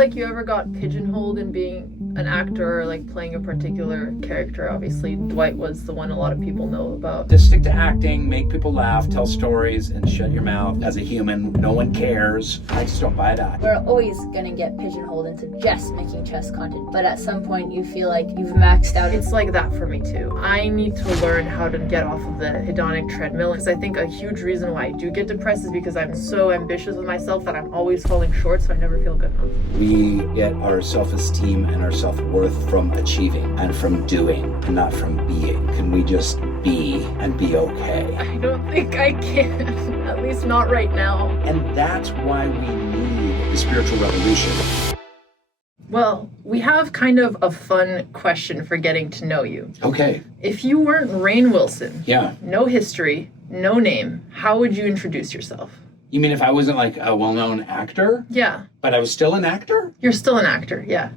like you ever got pigeonholed in being an actor or like playing a particular character? Obviously, Dwight was the one a lot of people know about. Just stick to acting, make people laugh, tell stories, and shut your mouth. As a human, no one cares. I just don't buy that. We're always gonna get pigeonholed into just making chess content, but at some point you feel like you've maxed out. It's like that for me too. I need to learn how to get off of the hedonic treadmill, because I think a huge reason why I do get depressed is because I'm so ambitious with myself that I'm always falling short, so I never feel good enough. We get our self-esteem and our self-worth from achieving and from doing and not from being. Can we just be and be okay? I don't think I can, at least not right now. And that's why we need the spiritual revolution. Well, we have kind of a fun question for getting to know you. Okay. If you weren't Rainn Wilson, Yeah. no history, no name, how would you introduce yourself? You mean if I wasn't like a well-known actor, Yeah, but I was still an actor? you're still an actor, yeah.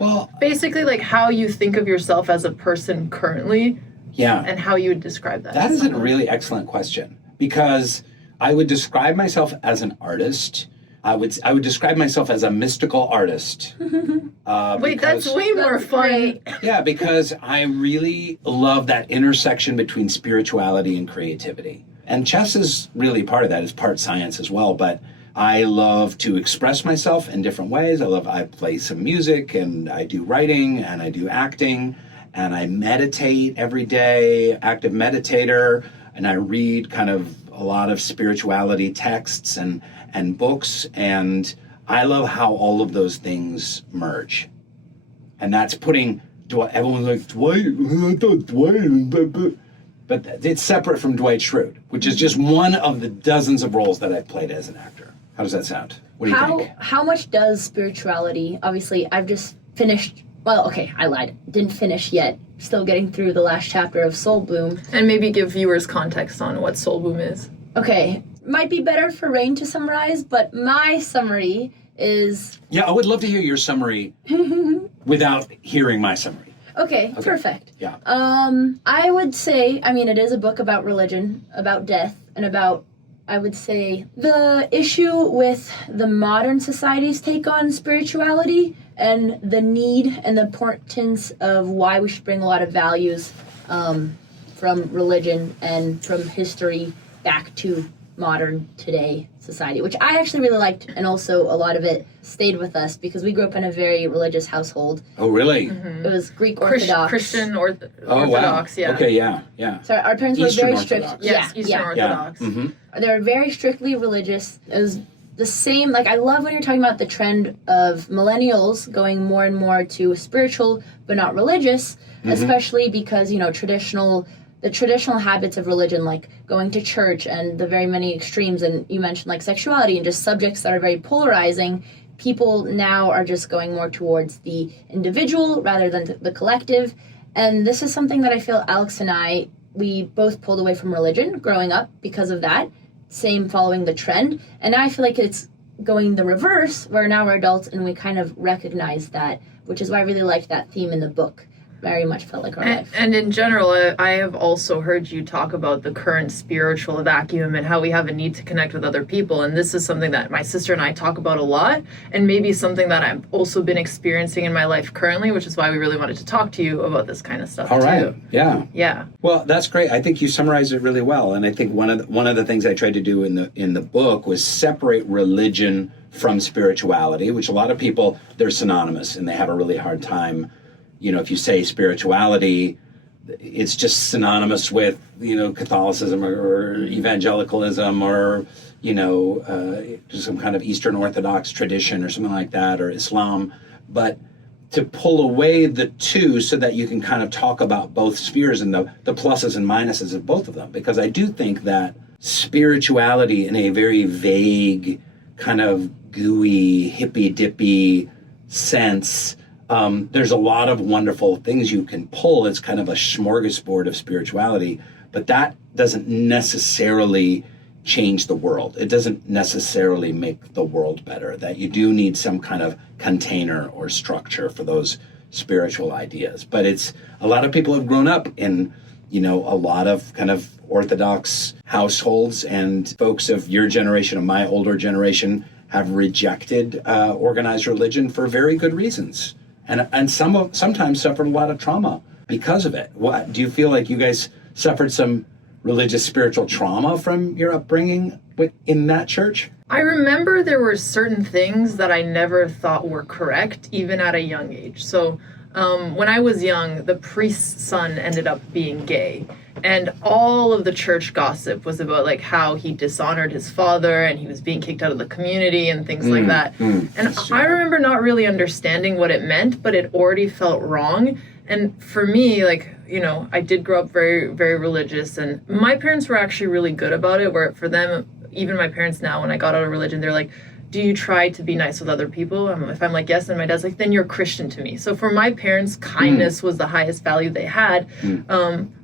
Well, Basically, like how you think of yourself as a person currently yeah. and how you would describe that. That to is a someone. really excellent question, because I would describe myself as an artist. I would describe myself as a mystical artist. Wait, that's way more That's fun. great. Yeah, because I really love that intersection between spirituality and creativity. And chess is really part of that. It's part science as well. But I love to express myself in different ways. I play some music, and I do writing, and I do acting, and I meditate every day, active meditator, and I read kind of a lot of spirituality texts and books. And I love how all of those things merge. And that's putting Dwight, everyone's like, Dwight, I thought Dwight, but it's separate from Dwight Schrute, which is just one of the dozens of roles that I've played as an actor. How does that sound? What do you think? How much does spirituality, obviously I've just finished, well, okay, I lied. Didn't finish yet. Still getting through the last chapter of Soul Bloom. And maybe give viewers context on what Soul Boom is. Okay, might be better for Rainn to summarize, but my summary is... Yeah, I would love to hear your summary without hearing my summary. Okay, perfect. Yeah. I would say, I mean, it is a book about religion, about death, and about, I would say, the issue with the modern society's take on spirituality and the need and the importance of why we should bring a lot of values from religion and from history back to modern today society, which I actually really liked, and also a lot of it stayed with us because we grew up in a very religious household. Oh, really? It was Greek Orthodox. Christian Oh, Orthodox, wow. yeah. Okay, yeah. So our parents Eastern were very strict. Orthodox. Yes, Eastern yeah. Orthodox. Mm-hmm. They were very strictly religious. It was the same, like I love when you're talking about the trend of millennials going more and more to spiritual but not religious, especially because, you know, the traditional habits of religion, like going to church and the very many extremes, and you mentioned like sexuality and just subjects that are very polarizing, people now are just going more towards the individual rather than the collective. And this is something that I feel Alex and I, we both pulled away from religion growing up because of that, same following the trend. And now I feel like it's going the reverse, where now we're adults and we kind of recognize that, which is why I really liked that theme in the book. Very much felt like our life. And in general, I have also heard you talk about the current spiritual vacuum and how we have a need to connect with other people. And this is something that my sister and I talk about a lot, and maybe something that I've also been experiencing in my life currently, which is why we really wanted to talk to you about this kind of stuff. All right. Too. Yeah. Yeah. Well, that's great. I think you summarized it really well. And I think one of the things I tried to do in the book was separate religion from spirituality, which a lot of people, they're synonymous and they have a really hard time. You know, if you say spirituality, it's just synonymous with, you know, Catholicism or evangelicalism or, you know, some kind of Eastern Orthodox tradition or something like that, or Islam. But to pull away the two so that you can kind of talk about both spheres and the pluses and minuses of both of them. Because I do think that spirituality in a very vague, kind of gooey, hippy-dippy sense, there's a lot of wonderful things you can pull. It's kind of a smorgasbord of spirituality, but that doesn't necessarily change the world. It doesn't necessarily make the world better. That you do need some kind of container or structure for those spiritual ideas. But it's, a lot of people have grown up in, you know, a lot of kind of Orthodox households, and folks of your generation, of my older generation, have rejected organized religion for very good reasons, and sometimes suffered a lot of trauma because of it. What do you feel like you guys suffered some religious spiritual trauma from your upbringing in that church? I remember there were certain things that I never thought were correct, even at a young age. So when I was young, the priest's son ended up being gay. And all of the church gossip was about like how he dishonored his father and he was being kicked out of the community and things like that. And I remember not really understanding what it meant, but it already felt wrong. And for me, like, you know, I did grow up very, very religious, and my parents were actually really good about it, where for them, even my parents now, when I got out of religion, they're like, do you try to be nice with other people? If I'm like, yes, and my dad's like, then you're Christian to me. So for my parents, kindness was the highest value they had.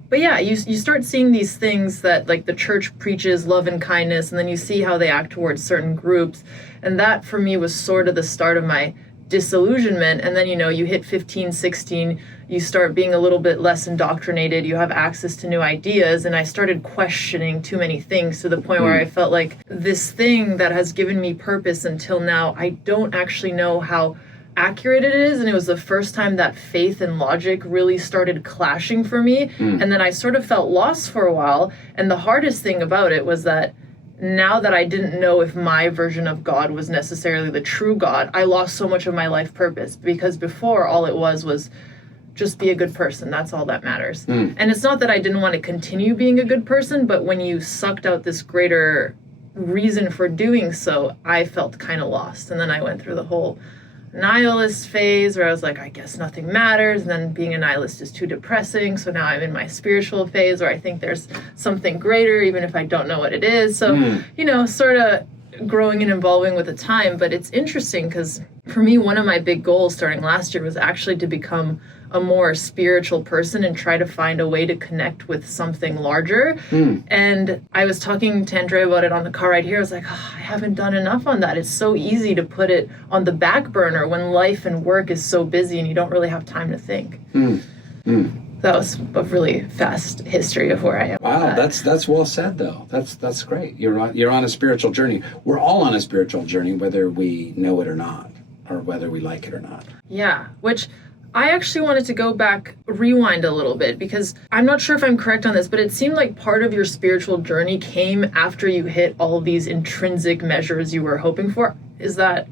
But yeah, you start seeing these things that like the church preaches love and kindness, and then you see how they act towards certain groups. And that for me was sort of the start of my disillusionment. And then, you know, you hit 15, 16, you start being a little bit less indoctrinated, you have access to new ideas, and I started questioning too many things to the point where I felt like this thing that has given me purpose until now, I don't actually know how accurate it is. And it was the first time that faith and logic really started clashing for me. And then I sort of felt lost for a while. And the hardest thing about it was that now that I didn't know if my version of God was necessarily the true God, I lost so much of my life purpose, because before all it was just be a good person. That's all that matters. And it's not that I didn't want to continue being a good person, but when you sucked out this greater reason for doing so, I felt kind of lost. And then I went through the whole nihilist phase where I was like, I guess nothing matters. And then being a nihilist is too depressing. So now I'm in my spiritual phase where I think there's something greater, even if I don't know what it is. So, you know, sort of growing and evolving with the time. But it's interesting because for me, one of my big goals starting last year was actually to become a more spiritual person and try to find a way to connect with something larger. And I was talking to Andrea about it on the car ride here. I was like, oh, I haven't done enough on that. It's so easy to put it on the back burner when life and work is so busy and you don't really have time to think. That was a really fast history of where I am. Wow, that's well said though. That's great. You're on a spiritual journey. We're all on a spiritual journey, whether we know it or not, or whether we like it or not. Yeah, which I actually wanted to go back, rewind a little bit, because I'm not sure if I'm correct on this, but it seemed like part of your spiritual journey came after you hit all these intrinsic measures you were hoping for. Is that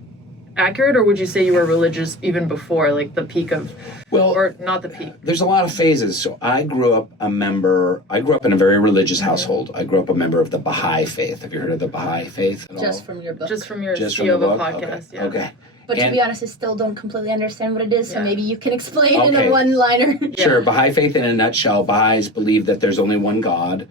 accurate, or would you say you were religious even before, like the peak of, or not the peak? There's a lot of phases. So I grew up in a very religious household. I grew up a member of the Baha'i faith. Have you heard of the Baha'i faith at all? Just from your book. Just from your Just from the book? podcast, yeah. Okay. But to be honest, I still don't completely understand what it is, so maybe you can explain in a one-liner. Sure. Baha'i faith in a nutshell. Baha'is believe that there's only one God.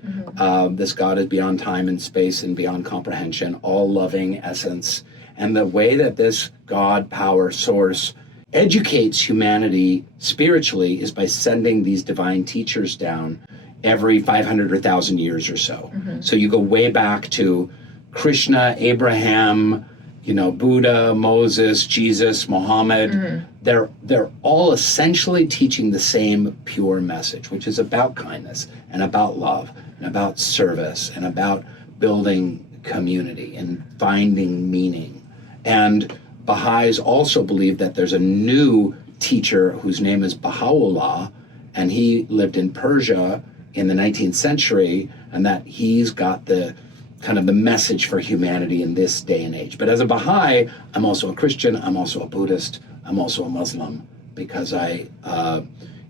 This God is beyond time and space and beyond comprehension, all loving essence. And the way that this God, power, source educates humanity spiritually is by sending these divine teachers down every 500 or 1,000 years or so. So you go way back to Krishna, Abraham, you know, Buddha, Moses, Jesus, Muhammad. They're all essentially teaching the same pure message, which is about kindness and about love and about service and about building community and finding meaning. And Baha'is also believe that there's a new teacher whose name is Baha'u'llah, and he lived in Persia in the 19th century, and that he's got the kind of the message for humanity in this day and age. But as a Baha'i, I'm also a Christian, I'm also a Buddhist, I'm also a Muslim, because I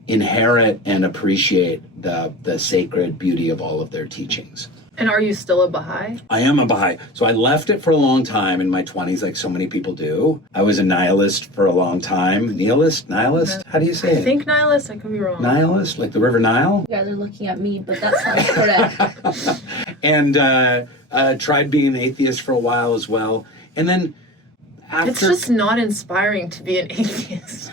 inherit and appreciate the sacred beauty of all of their teachings. And are you still a Baha'i? I am a Baha'i. So I left it for a long time in my 20s, like so many people do. I was a nihilist for a long time. Nihilist? How do you say it? I think nihilist, I could be wrong. Nihilist? Like the River Nile? You guys are looking at me, but that sounds correct. And tried being an atheist for a while as well. And then after... It's just not inspiring to be an atheist.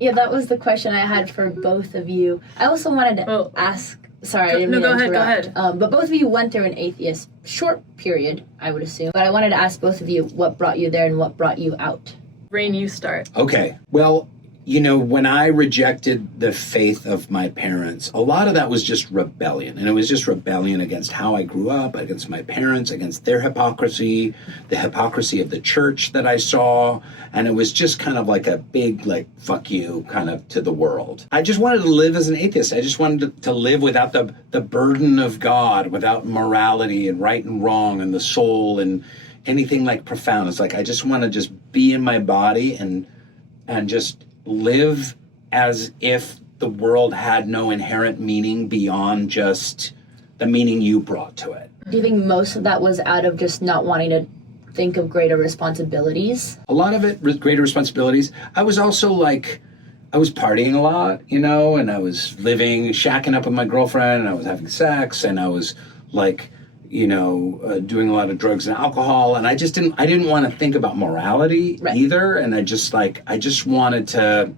Yeah, that was the question I had for both of you. I also wanted to ask... Sorry, I didn't mean to interrupt. Go ahead. But both of you went through an atheist short period, I would assume. But I wanted to ask both of you what brought you there and what brought you out. Rainn, you start. Okay. Well, when I rejected the faith of my parents, a lot of that was just rebellion. And it was just rebellion against how I grew up, against my parents, against their hypocrisy, the hypocrisy of the church that I saw. And it was just kind of like a big, fuck you kind of to the world. I just wanted to live as an atheist. I just wanted to live without the burden of God, without morality and right and wrong and the soul and anything profound. It's I just want to just be in my body and just live as if the world had no inherent meaning beyond just the meaning you brought to it. Do you think most of that was out of just not wanting to think of greater responsibilities? A lot of it was greater responsibilities. I was also I was partying a lot, and I was shacking up with my girlfriend, and I was having sex, and I was doing a lot of drugs and alcohol, and I didn't want to think about morality either, and I just wanted to,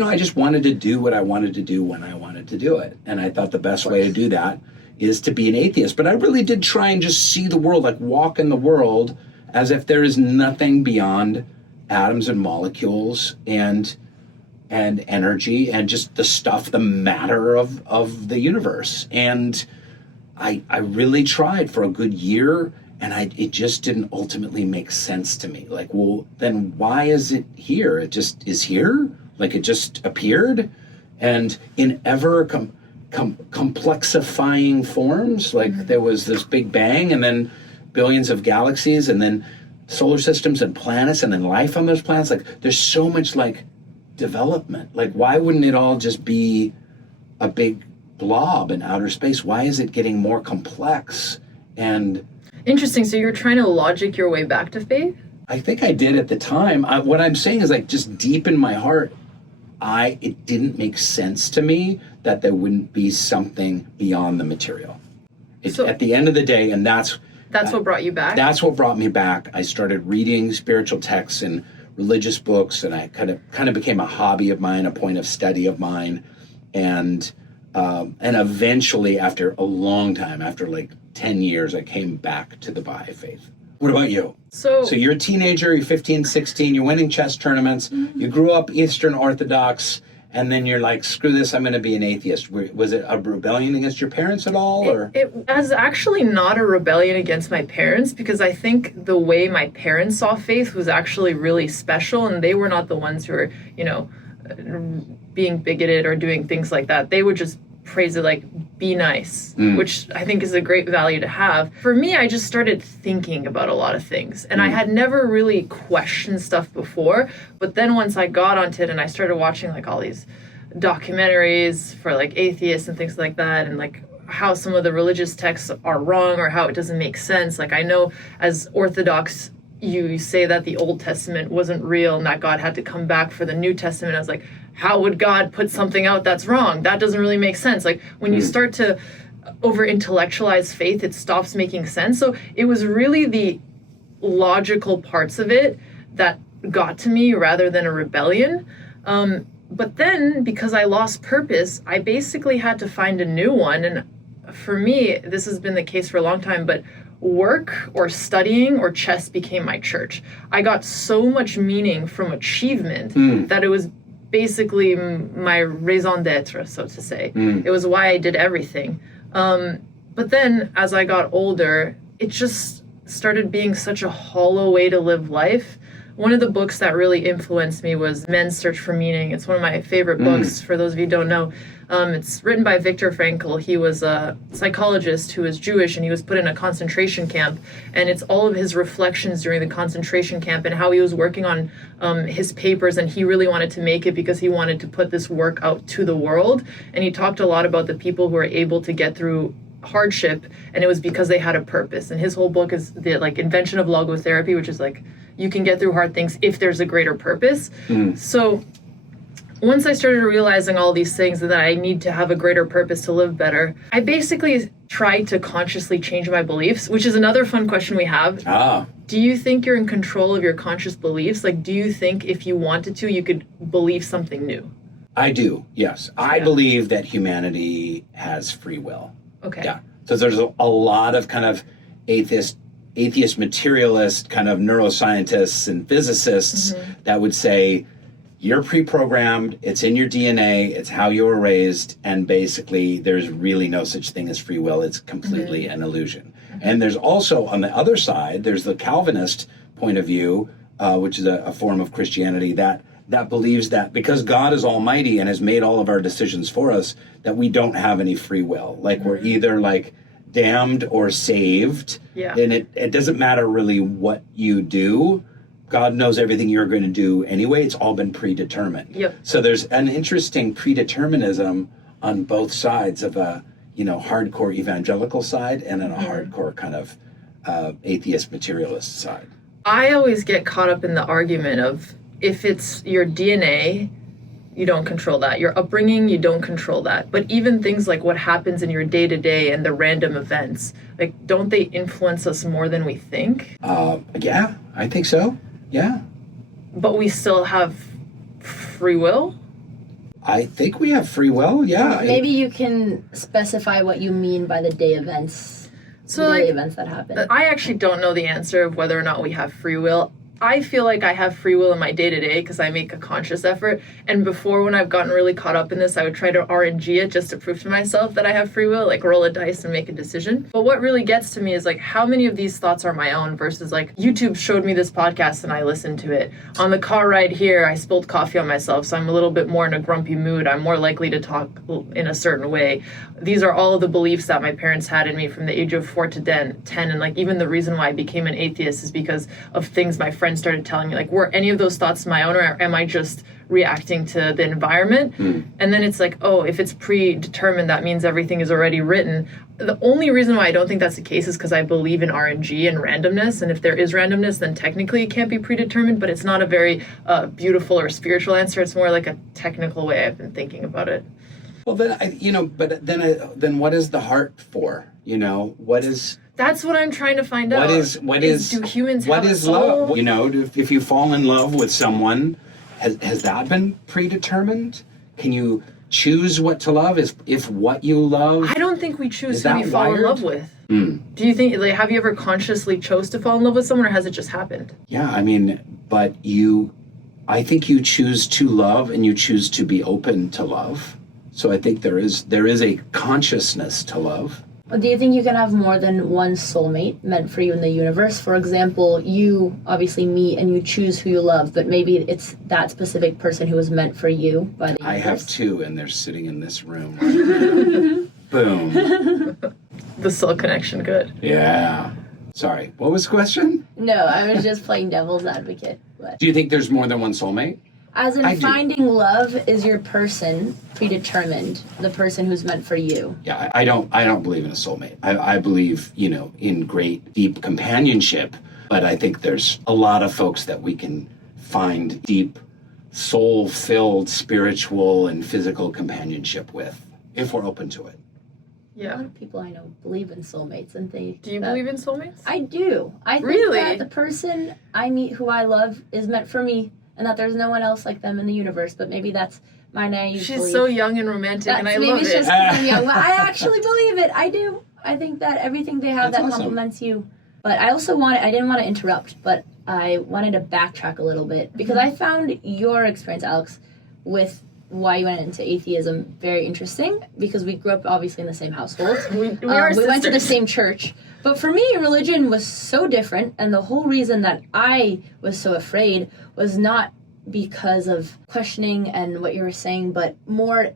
I just wanted to do what I wanted to do when I wanted to do it, and I thought the best way to do that is to be an atheist. But I really did try and just see the world, walk in the world as if there is nothing beyond atoms and molecules and energy and just the stuff, the matter of the universe. And I really tried for a good year, and it just didn't ultimately make sense to me. Well, then why is it here? It just is here? It just appeared? And in ever complexifying forms, there was this Big Bang, and then billions of galaxies, and then solar systems and planets, and then life on those planets. There's so much, development. Why wouldn't it all just be a big blob in outer space? Why is it getting more complex? And interesting. So you're trying to logic your way back to faith? I think I did at the time. What I'm saying is just deep in my heart, it didn't make sense to me that there wouldn't be something beyond the material. At the end of the day, and that's what brought you back? That's what brought me back. I started reading spiritual texts and religious books, and I kind of became a hobby of mine, a point of study of mine, and eventually, after a long time, after 10 years, I came back to the Baha'i faith. What about you? So you're a teenager, you're 15, 16, you're winning chess tournaments, you grew up Eastern Orthodox, and then you're screw this, I'm going to be an atheist. Was it a rebellion against your parents at all? Or it was actually not a rebellion against my parents, because I think the way my parents saw faith was actually really special, and they were not the ones who were, being bigoted or doing things like that. They would just praise it be nice, which I think is a great value to have. For me, I just started thinking about a lot of things, and I had never really questioned stuff before. But then once I got onto it and I started watching all these documentaries for atheists and things like that, and how some of the religious texts are wrong or how it doesn't make sense. I know as Orthodox, you say that the Old Testament wasn't real and that God had to come back for the New Testament. I was how would God put something out that's wrong? That doesn't really make sense. When you start to over-intellectualize faith, it stops making sense. So it was really the logical parts of it that got to me rather than a rebellion. But then, because I lost purpose, I basically had to find a new one. And for me, this has been the case for a long time, but work or studying or chess became my church. I got so much meaning from achievement that it was basically my raison d'etre, so to say. It was why I did everything. But then as I got older, it just started being such a hollow way to live life. One of the books that really influenced me was Men's Search for Meaning. It's one of my favorite books, for those of you who don't know. It's written by Viktor Frankl. He was a psychologist who was Jewish, and he was put in a concentration camp. And it's all of his reflections during the concentration camp and how he was working on his papers, and he really wanted to make it because he wanted to put this work out to the world. And he talked a lot about the people who are able to get through hardship, and it was because they had a purpose. And his whole book is the invention of logotherapy, which is you can get through hard things if there's a greater purpose. So once I started realizing all these things and that I need to have a greater purpose to live better, I basically tried to consciously change my beliefs, which is another fun question we have. Do you think you're in control of your conscious beliefs? Do you think if you wanted to, you could believe something new? I do, yes. I believe that humanity has free will. Okay. Yeah. So there's a lot of kind of atheist materialist kind of neuroscientists and physicists that would say, you're pre-programmed, it's in your DNA, it's how you were raised, and basically there's really no such thing as free will. It's completely an illusion. And there's also, on the other side, there's the Calvinist point of view, which is a form of Christianity that believes that because God is almighty and has made all of our decisions for us, that we don't have any free will. Like we're either like damned or saved. Yeah. And it doesn't matter really what you do. God knows everything you're going to do anyway. It's all been predetermined. Yep. So there's an interesting predeterminism on both sides of a, hardcore evangelical side and a hardcore kind of atheist materialist side. I always get caught up in the argument of if it's your DNA, you don't control that. Your upbringing, you don't control that. But even things like what happens in your day-to-day and the random events, like, don't they influence us more than we think? Yeah, I think so. Yeah. But we still have free will? I think we have free will, yeah. Maybe you can specify what you mean by the day events. So, the day events that happen. I actually don't know the answer of whether or not we have free will. I feel like I have free will in my day-to-day because I make a conscious effort. And before, when I've gotten really caught up in this, I would try to RNG it just to prove to myself that I have free will, like roll a dice and make a decision. But what really gets to me is like how many of these thoughts are my own versus like YouTube showed me this podcast and I listened to it. On the car ride here, I spilled coffee on myself, so I'm a little bit more in a grumpy mood. I'm more likely to talk in a certain way. These are all of the beliefs that my parents had in me from the age of 4 to 10. And like even the reason why I became an atheist is because of things my friends started telling me. Like, were any of those thoughts my own, or am I just reacting to the environment? And then it's like, oh, if it's predetermined, that means everything is already written. The only reason why I don't think that's the case is because I believe in RNG and randomness. And if there is randomness, then technically it can't be predetermined, but it's not a very beautiful or spiritual answer. It's more like a technical way I've been thinking about it. Well, then what is the heart for? What is... That's what I'm trying to find out. What is do humans what have is a soul? love? If you fall in love with someone, has that been predetermined? Can you choose what to love? If what you love? I don't think we choose Is who that we fall in wired? love with. Do you think, like, have you ever consciously chose to fall in love with someone, or has it just happened? Yeah, but I think you choose to love and you choose to be open to love. So I think there is a consciousness to love. Do you think you can have more than one soulmate meant for you in the universe? For example, you obviously meet and you choose who you love, but maybe it's that specific person who was meant for you by the universe. I have two, and they're sitting in this room right now. Boom. The soul connection, good. Yeah. Sorry, what was the question? No, I was just playing devil's advocate. But Do you think there's more than one soulmate? as in I do. finding love, is your person predetermined, the person who's meant for you? Yeah, I don't believe in a soulmate. I believe, in great, deep companionship, but I think there's a lot of folks that we can find deep, soul-filled, spiritual, and physical companionship with, if we're open to it. A Yeah. lot of people I know believe in soulmates, and they... Do you believe in soulmates? I do. I think Really? that the person I meet who I love is meant for me, and that there's no one else like them in the universe, but maybe that's my naive She's belief. so young and romantic, and I maybe love it's it. just because I'm young. But I actually believe it. I do. I think that everything they have That's that awesome. complements you. But I also I didn't want to interrupt, but I wanted to backtrack a little bit because I found your experience, Alex, with why you went into atheism very interesting, because we grew up obviously in the same household. We We are went to the sisters. same church. But for me, religion was so different, and the whole reason that I was so afraid was not because of questioning and what you were saying, but more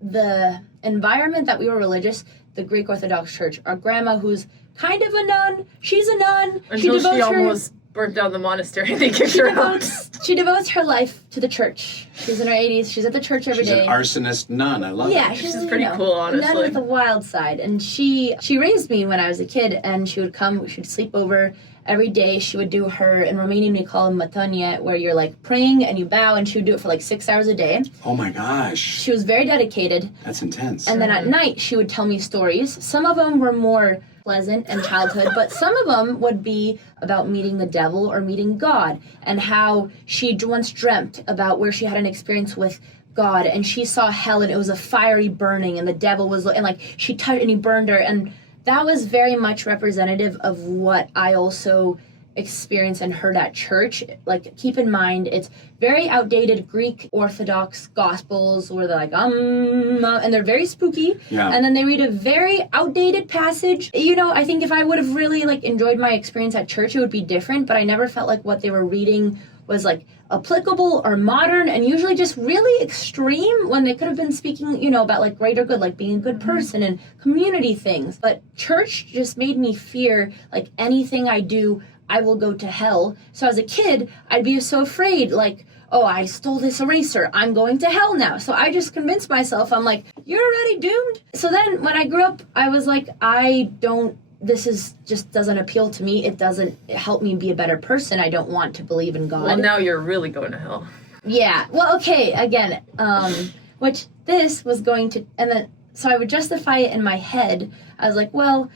the environment that we were religious, the Greek Orthodox Church. Our grandma, who's kind of a nun, she's a nun. Until she devotes her- almost burnt down the monastery and they kicked her out. She devotes her life to the church. She's in her 80s. She's at the church every She's day. an arsonist nun. I love Yeah, it. she's pretty cool, a nun honestly. with a wild side. And she raised me when I was a kid, and she would come, she'd sleep over every day. She would do her, in Romanian we call them matania, where you're like praying and you bow, and she would do it for like 6 hours a day. Oh my gosh. She was very dedicated. That's intense. And then at night, she would tell me stories. Some of them were more pleasant in childhood, but some of them would be about meeting the devil or meeting God, and how she once dreamt about where she had an experience with God, and she saw hell, and it was a fiery burning, and the devil was, and like she touched, and he burned her, and that was very much representative of what I also experienced and heard at church, like, keep in mind, it's very outdated Greek Orthodox Gospels where they're like, and they're very spooky. Yeah. And then they read a very outdated passage. You know, I think if I would have really, like, enjoyed my experience at church, it would be different, but I never felt like what they were reading was, like, applicable or modern, and usually just really extreme when they could have been speaking, you know, about, like, greater good, like being a good person and community things. But church just made me fear, like, anything I do, I will go to hell. So as a kid, I'd be so afraid, like, oh, I stole this eraser, I'm going to hell now. So I just convinced myself, I'm like, you're already doomed. So then when I grew up, I was like, this is just doesn't appeal to me. It doesn't help me be a better person. I don't want to believe in God. Well, now you're really going to hell. Yeah. Well, okay, again, which this was going to, and then, so I would justify it in my head. I was like, well,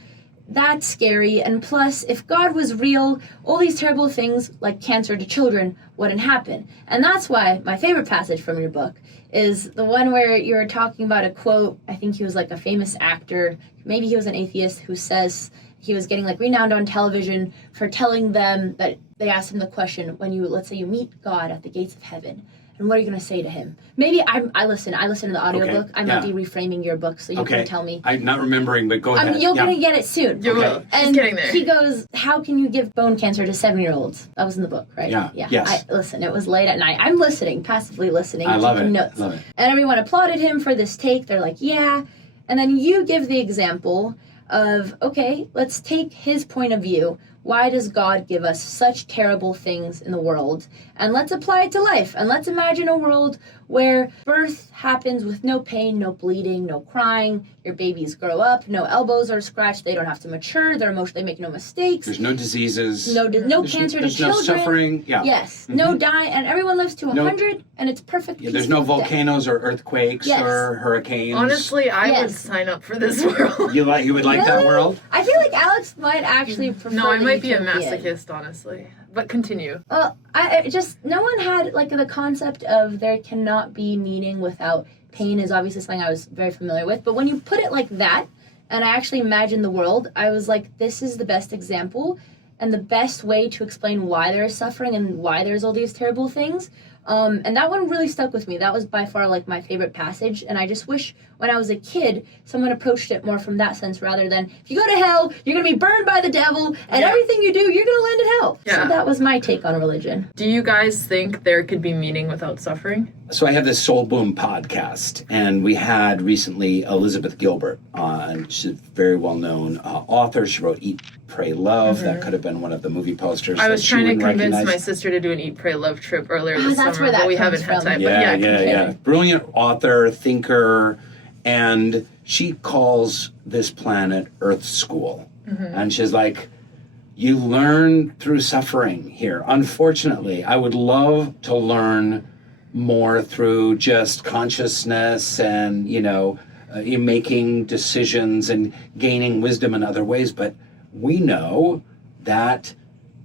that's scary, and plus, if God was real, all these terrible things, like cancer to children, wouldn't happen. And that's why my favorite passage from your book is the one where you were talking about a quote. I think he was like a famous actor, maybe he was an atheist, who says he was getting like renowned on television for telling them that they asked him the question, when you, let's say you meet God at the gates of heaven, and what are you going to say to him? Maybe I listen to the audiobook. I might be reframing your book, so you can tell me. I'm not remembering, but go ahead. You're going to get it soon. You will. And she's getting there. He goes, how can you give bone cancer to 7-year-olds? That was in the book, right? Yeah. Yes. Listen, it was late at night. I'm listening, passively listening, I love taking it. notes. Love it. And everyone applauded him for this take. They're like, yeah. And then you give the example of, okay, let's take his point of view. Why does God give us such terrible things in the world? And let's apply it to life. And let's imagine a world where birth happens with no pain, no bleeding, no crying. Your babies grow up, no elbows are scratched. They don't have to mature. They're emotional. They make no mistakes. There's no diseases. No cancer to children. There's no suffering. Yeah. Yes. No die. And everyone lives to 100, and it's perfect. Yeah, there's no volcanoes or earthquakes or hurricanes. Honestly, I would sign up for this world. You would like that world? I feel like Alex might actually prefer. No, I might be a utopian. masochist, honestly. But continue. Well, I just, no one had, like, the concept of there cannot be meaning without pain is obviously something I was very familiar with. But when you put it like that, and I actually imagined the world, I was like, this is the best example and the best way to explain why there is suffering and why there's all these terrible things. And that one really stuck with me. That was by far, like, my favorite passage. And I just wish when I was a kid, someone approached it more from that sense rather than, if you go to hell, you're going to be burned by the devil, and everything you do, you're going to land in hell. Yeah. So that was my take on religion. Do you guys think there could be meaning without suffering? So I have this Soul Boom podcast, and we had recently Elizabeth Gilbert on. She's a very well-known author. She wrote Eat, Pray, Love. That could have been one of the movie posters. I was that trying she to wouldn't convince recognize. my sister to do an Eat, Pray, Love trip earlier this that's summer, where that but we comes haven't had from. time. Yeah, But yeah. Brilliant author, thinker, and she calls this planet Earth School. And she's like, you learn through suffering here. Unfortunately, I would love to learn more through just consciousness and, in making decisions and gaining wisdom in other ways. But we know that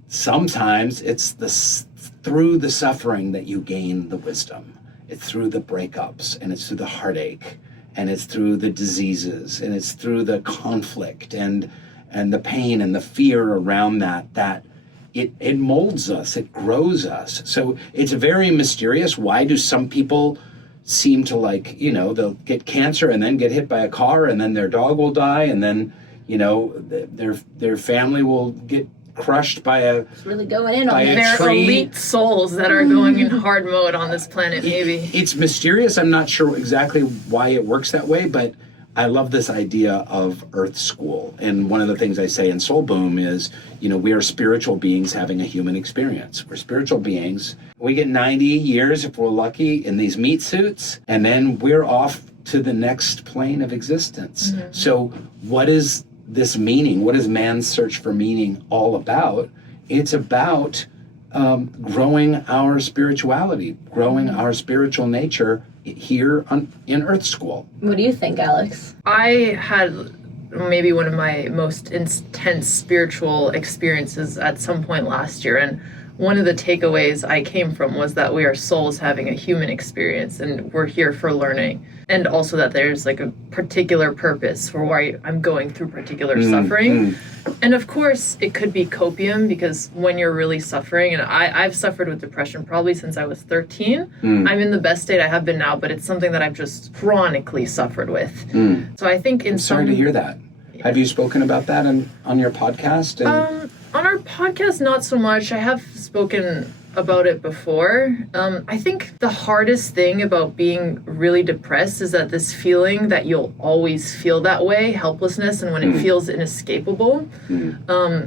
sometimes it's through the suffering that you gain the wisdom. It's through the breakups, and it's through the heartache, and it's through the diseases, and it's through the conflict and the pain and the fear around that it molds us, it grows us. So it's very mysterious. Why do some people seem to, like, they'll get cancer and then get hit by a car, and then their dog will die, and then, their family will get crushed by It's really going in on by it. a They're tree. elite souls that are going in hard mode on this planet, maybe. It's mysterious. I'm not sure exactly why it works that way, but I love this idea of Earth School. And one of the things I say in Soul Boom is, we are spiritual beings having a human experience. We're spiritual beings. We get 90 years, if we're lucky, in these meat suits, and then we're off to the next plane of existence. So what is this meaning? What is man's search for meaning all about? It's about growing our spirituality, growing our spiritual nature here in Earth School. What do you think, Alex? I had maybe one of my most intense spiritual experiences at some point last year, and one of the takeaways I came from was that we are souls having a human experience and we're here for learning. And also that there's like a particular purpose for why I'm going through particular suffering. And of course, it could be copium because when you're really suffering, and I've suffered with depression probably since I was 13. I'm in the best state I have been now, but it's something that I've just chronically suffered with. So I think I'm sorry to hear that. Yeah. Have you spoken about that on your podcast? On our podcast, not so much. I have spoken about it before. I think the hardest thing about being really depressed is that this feeling that you'll always feel that way, helplessness, and when it feels inescapable.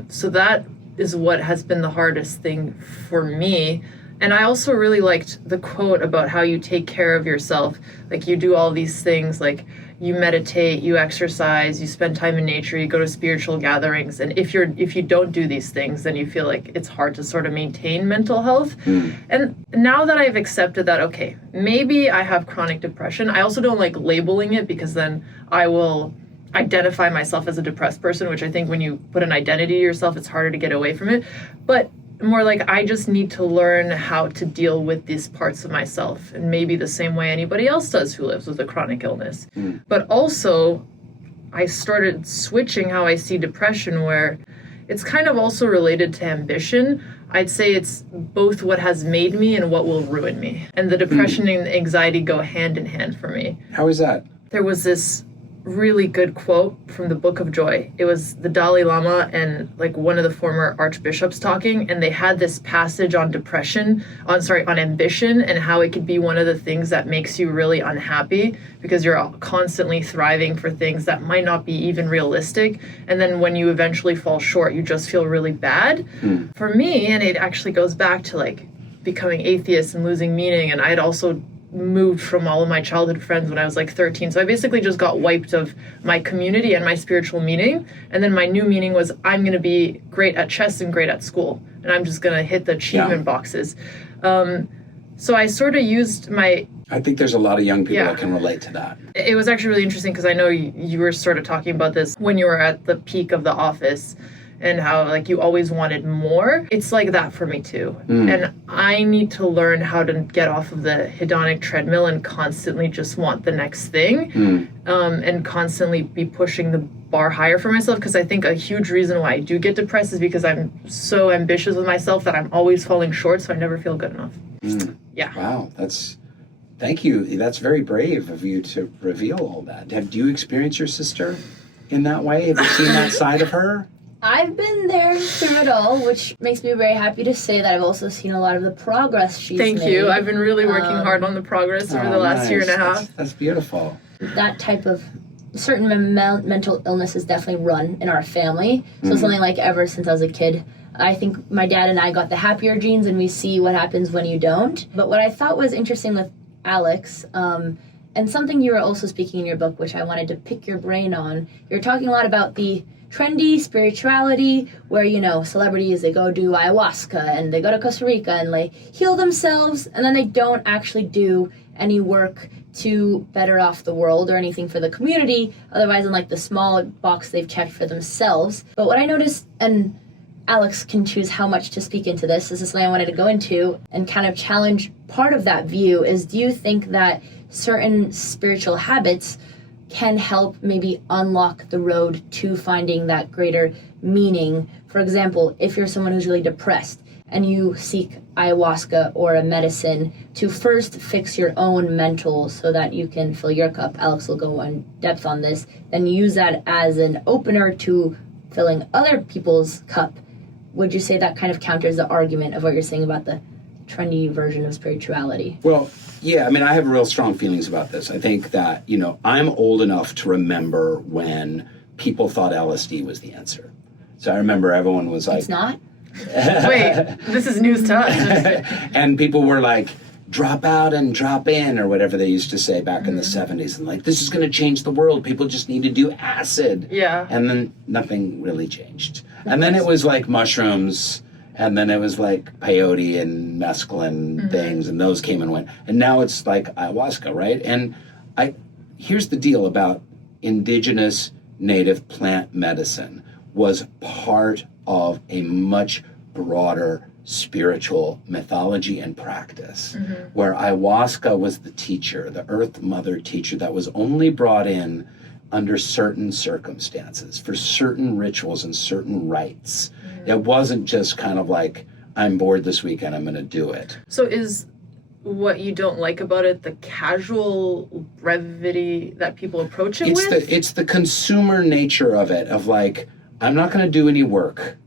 So that is what has been the hardest thing for me. And I also really liked the quote about how you take care of yourself. Like you do all these things, like you meditate, you exercise, you spend time in nature, you go to spiritual gatherings. And if you don't do these things, then you feel like it's hard to sort of maintain mental health. And now that I've accepted that, okay, maybe I have chronic depression. I also don't like labeling it because then I will identify myself as a depressed person, which I think when you put an identity to yourself, it's harder to get away from it. But more like I just need to learn how to deal with these parts of myself, and maybe the same way anybody else does who lives with a chronic illness. But also, I started switching how I see depression, where it's kind of also related to ambition. I'd say it's both what has made me and what will ruin me. And the depression and anxiety go hand in hand for me. How is that? There was this really good quote from the Book of Joy. It was the Dalai Lama and like one of the former archbishops talking, and they had this passage on on ambition and how it could be one of the things that makes you really unhappy because you're constantly thriving for things that might not be even realistic. And then when you eventually fall short, you just feel really bad. For me, and it actually goes back to like becoming atheist and losing meaning, and I'd also moved from all of my childhood friends when I was like 13. So I basically just got wiped of my community and my spiritual meaning. And then my new meaning was I'm going to be great at chess and great at school. And I'm just going to hit the achievement boxes. So I sort of used my... I think there's a lot of young people that can relate to that. It was actually really interesting because I know you were sort of talking about this when you were at the peak of The Office and how like you always wanted more. It's like that for me too. And I need to learn how to get off of the hedonic treadmill and constantly just want the next thing and constantly be pushing the bar higher for myself, because I think a huge reason why I do get depressed is because I'm so ambitious with myself that I'm always falling short, so I never feel good enough. Yeah. Wow, thank you. That's very brave of you to reveal all that. Do you experience your sister in that way? Have you seen that side of her? I've been there through it all, which makes me very happy to say that I've also seen a lot of the progress she's made. Thank you. I've been really working hard on the progress over the last year and a half. That's beautiful. That type of certain mental illness is definitely run in our family. So something like ever since I was a kid, I think my dad and I got the happier genes, and we see what happens when you don't. But what I thought was interesting with Alex, and something you were also speaking in your book, which I wanted to pick your brain on, you're talking a lot about the trendy spirituality where, you know, celebrities, they go do ayahuasca and they go to Costa Rica and like heal themselves, and then they don't actually do any work to better off the world or anything for the community, otherwise in like the small box they've checked for themselves. But what I noticed, and Alex can choose how much to speak into this is something I wanted to go into and kind of challenge part of that view, is do you think that certain spiritual habits can help maybe unlock the road to finding that greater meaning? For example, if you're someone who's really depressed and you seek ayahuasca or a medicine to first fix your own mental so that you can fill your cup, Alex will go in depth on this, then use that as an opener to filling other people's cup. Would you say that kind of counters the argument of what you're saying about the trendy version of spirituality? Well, yeah, I mean, I have real strong feelings about this. I think that, you know, I'm old enough to remember when people thought LSD was the answer. So I remember everyone was like... It's not? Wait, this is news to us. And people were like, drop out and drop in, or whatever they used to say back in the 70s. And like, this is going to change the world. People just need to do acid. Yeah. And then nothing really changed. And then it was like mushrooms, and then it was like peyote and mescaline things, and those came and went. And now it's like ayahuasca, right? And here's the deal about indigenous native plant medicine was part of a much broader spiritual mythology and practice, where ayahuasca was the teacher, the earth mother teacher that was only brought in under certain circumstances, for certain rituals and certain rites. It wasn't just kind of like, I'm bored this weekend, I'm going to do it. So is what you don't like about it the casual brevity that people approach it with? It's the consumer nature of it, of like, I'm not going to do any work.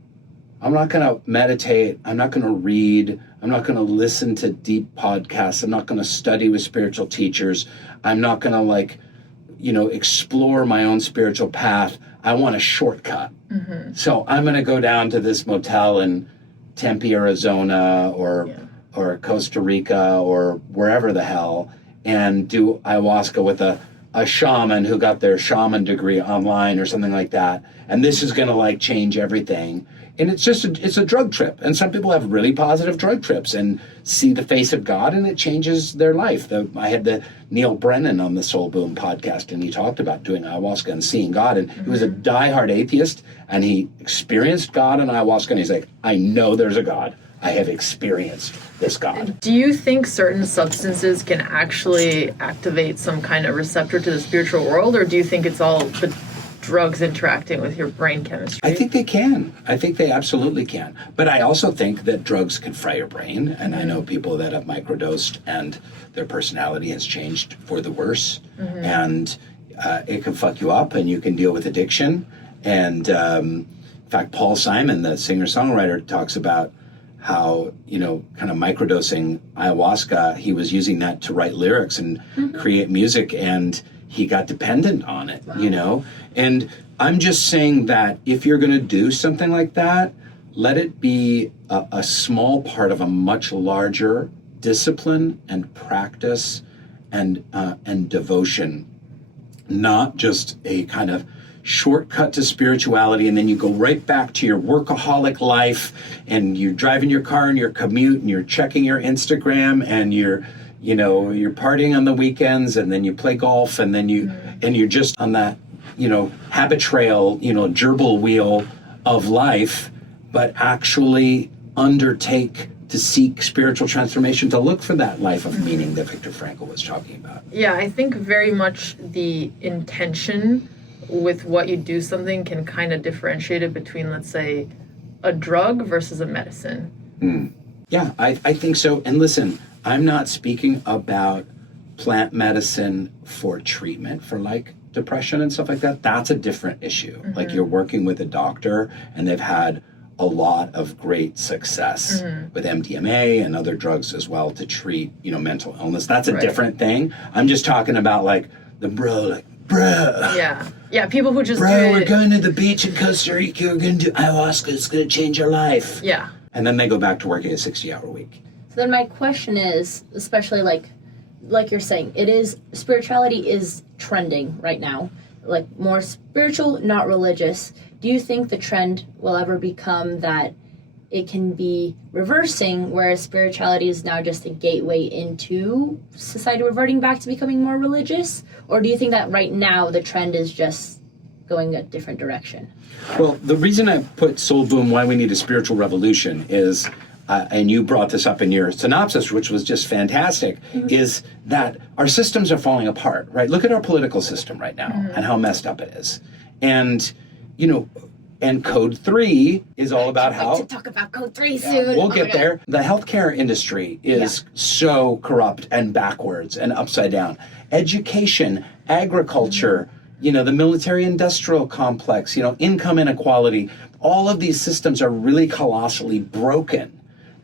I'm not going to meditate. I'm not going to read. I'm not going to listen to deep podcasts. I'm not going to study with spiritual teachers. I'm not going to explore my own spiritual path. I want a shortcut. So I'm going to go down to this motel in Tempe, Arizona, or Costa Rica, or wherever the hell, and do ayahuasca with a shaman who got their shaman degree online or something like that. And this is going to change everything. And it's a drug trip. And some people have really positive drug trips and see the face of God, and it changes their life. I had the Neil Brennan on the Soul Boom podcast, and he talked about doing ayahuasca and seeing God. And he was a diehard atheist, and he experienced God in ayahuasca, and he's like, I know there's a God. I have experienced this God. Do you think certain substances can actually activate some kind of receptor to the spiritual world, or do you think it's all the drugs interacting with your brain chemistry? I think they can. I think they absolutely can. But I also think that drugs can fry your brain, and I know people that have microdosed and their personality has changed for the worse, and it can fuck you up, and you can deal with addiction. And in fact, Paul Simon, the singer-songwriter, talks about how, kind of microdosing ayahuasca, he was using that to write lyrics and create music, and he got dependent on it, And I'm just saying that if you're going to do something like that, let it be a small part of a much larger discipline and practice and devotion, not just a kind of shortcut to spirituality, and then you go right back to your workaholic life, and you're driving your car in your commute, and you're checking your Instagram, and you're partying on the weekends, and then you play golf, and then you're just on that, habit trail, gerbil wheel of life, but actually undertake to seek spiritual transformation, to look for that life of meaning that Viktor Frankl was talking about. Yeah, I think very much the intention with what you do something can kind of differentiate it between, let's say, a drug versus a medicine. Yeah, I think so. And listen, I'm not speaking about plant medicine for treatment for depression and stuff like that. That's a different issue. Like you're working with a doctor and they've had a lot of great success with MDMA and other drugs as well to treat, mental illness. That's a different thing. I'm just talking about the bro. Yeah, people who just we're going to the beach in Costa Rica, we're going to do ayahuasca, it's going to change your life. Yeah. And then they go back to working a 60-hour week. So then my question is, especially like you're saying, spirituality is trending right now, more spiritual, not religious. Do you think the trend will ever become that it can be reversing, whereas spirituality is now just a gateway into society reverting back to becoming more religious? Or do you think that right now the trend is just going a different direction? Well, the reason I put Soul Boom, Why We Need a Spiritual Revolution is, and you brought this up in your synopsis, which was just fantastic, is that our systems are falling apart, right? Look at our political system right now and how messed up it is. And, and Code 3 is all about how... I'd like to talk about Code 3 soon. We'll get there. The healthcare industry is so corrupt and backwards and upside down. Education, agriculture, the military-industrial complex, income inequality, all of these systems are really colossally broken.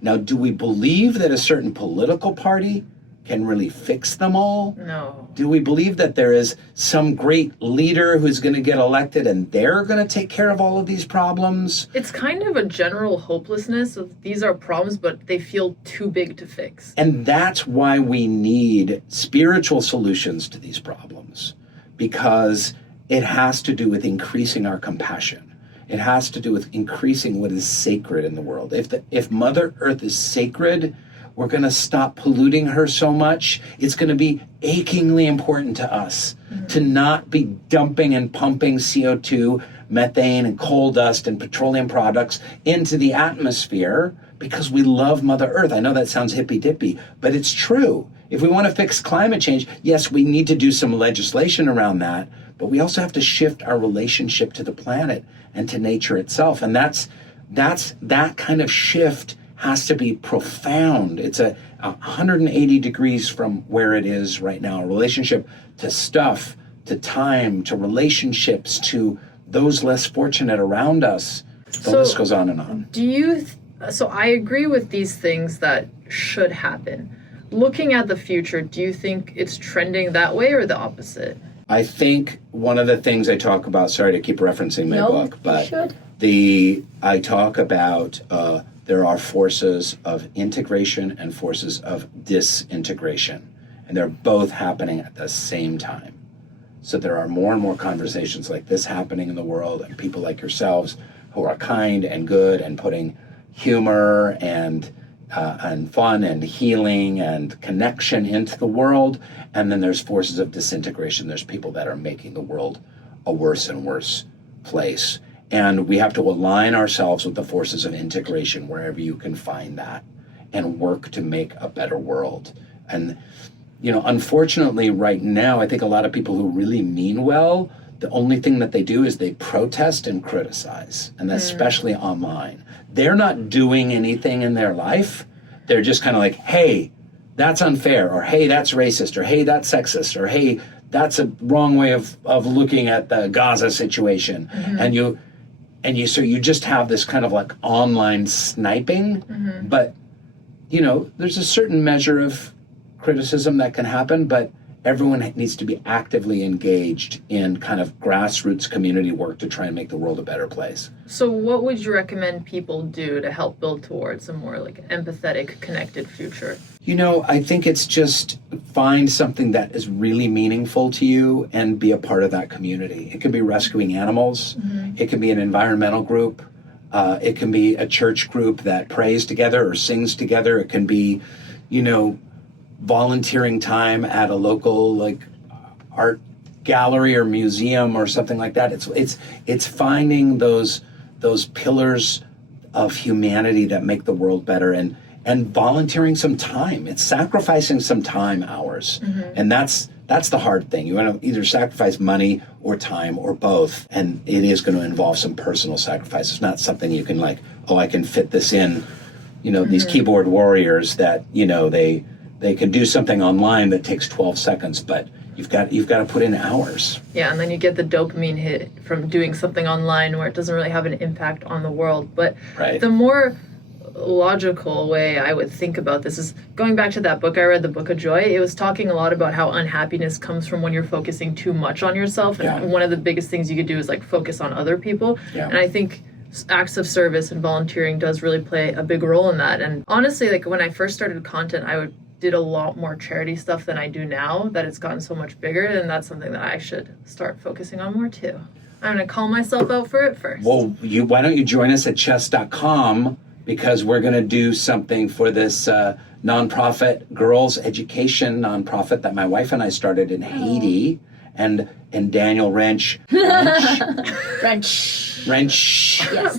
Now, do we believe that a certain political party can really fix them all? No. Do we believe that there is some great leader who's going to get elected and they're going to take care of all of these problems? It's kind of a general hopelessness of these are problems, but they feel too big to fix. And that's why we need spiritual solutions to these problems, because it has to do with increasing our compassion. It has to do with increasing what is sacred in the world. If Mother Earth is sacred, we're going to stop polluting her so much. It's going to be achingly important to us to not be dumping and pumping CO2, methane, and coal dust and petroleum products into the atmosphere, because we love Mother Earth. I know that sounds hippy-dippy, but it's true. If we want to fix climate change, yes, we need to do some legislation around that, but we also have to shift our relationship to the planet and to nature itself. And that kind of shift has to be profound. It's a 180 degrees from where it is right now. A relationship to stuff, to time, to relationships, to those less fortunate around us. The list goes on and on. So I agree with these things that should happen. Looking at the future, do you think it's trending that way or the opposite? I think one of the things I talk about, sorry to keep referencing my book, but I talk about there are forces of integration and forces of disintegration, and they're both happening at the same time. So there are more and more conversations like this happening in the world, and people like yourselves who are kind and good and putting humor and fun and healing and connection into the world. And then there's forces of disintegration. There's people that are making the world a worse and worse place. And we have to align ourselves with the forces of integration wherever you can find that and work to make a better world. And, unfortunately right now, I think a lot of people who really mean well, the only thing that they do is they protest and criticize, and especially online. They're not doing anything in their life. They're just kind of like, hey, that's unfair, or hey, that's racist, or hey, that's sexist, or hey, that's a wrong way of looking at the Gaza situation. So you just have this kind of like online sniping, but there's a certain measure of criticism that can happen, but everyone needs to be actively engaged in kind of grassroots community work to try and make the world a better place. So what would you recommend people do to help build towards a more like empathetic, connected future? I think it's just find something that is really meaningful to you and be a part of that community. It can be rescuing animals. It can be an environmental group. It can be a church group that prays together or sings together. It can be, volunteering time at a local like art gallery or museum or something like that. It's finding those pillars of humanity that make the world better and volunteering some time. It's sacrificing some time hours. And that's the hard thing. You want to either sacrifice money or time or both. And it is going to involve some personal sacrifice. It's not something you can like, I can fit this in, these keyboard warriors that, they can do something online that takes 12 seconds, but you've got to put in hours. Yeah, and then you get the dopamine hit from doing something online where it doesn't really have an impact on the world. But the more logical way I would think about this is going back to that book I read, The Book of Joy. It was talking a lot about how unhappiness comes from when you're focusing too much on yourself. And one of the biggest things you could do is like focus on other people. And I think acts of service and volunteering does really play a big role in that. And honestly, like when I first started content, I did a lot more charity stuff than I do now, that it's gotten so much bigger, and that's something that I should start focusing on more too. I'm going to call myself out for it first. Well, why don't you join us at chess.com, because we're going to do something for this nonprofit, girls education nonprofit that my wife and I started in Haiti, and Daniel Wrench. Yes,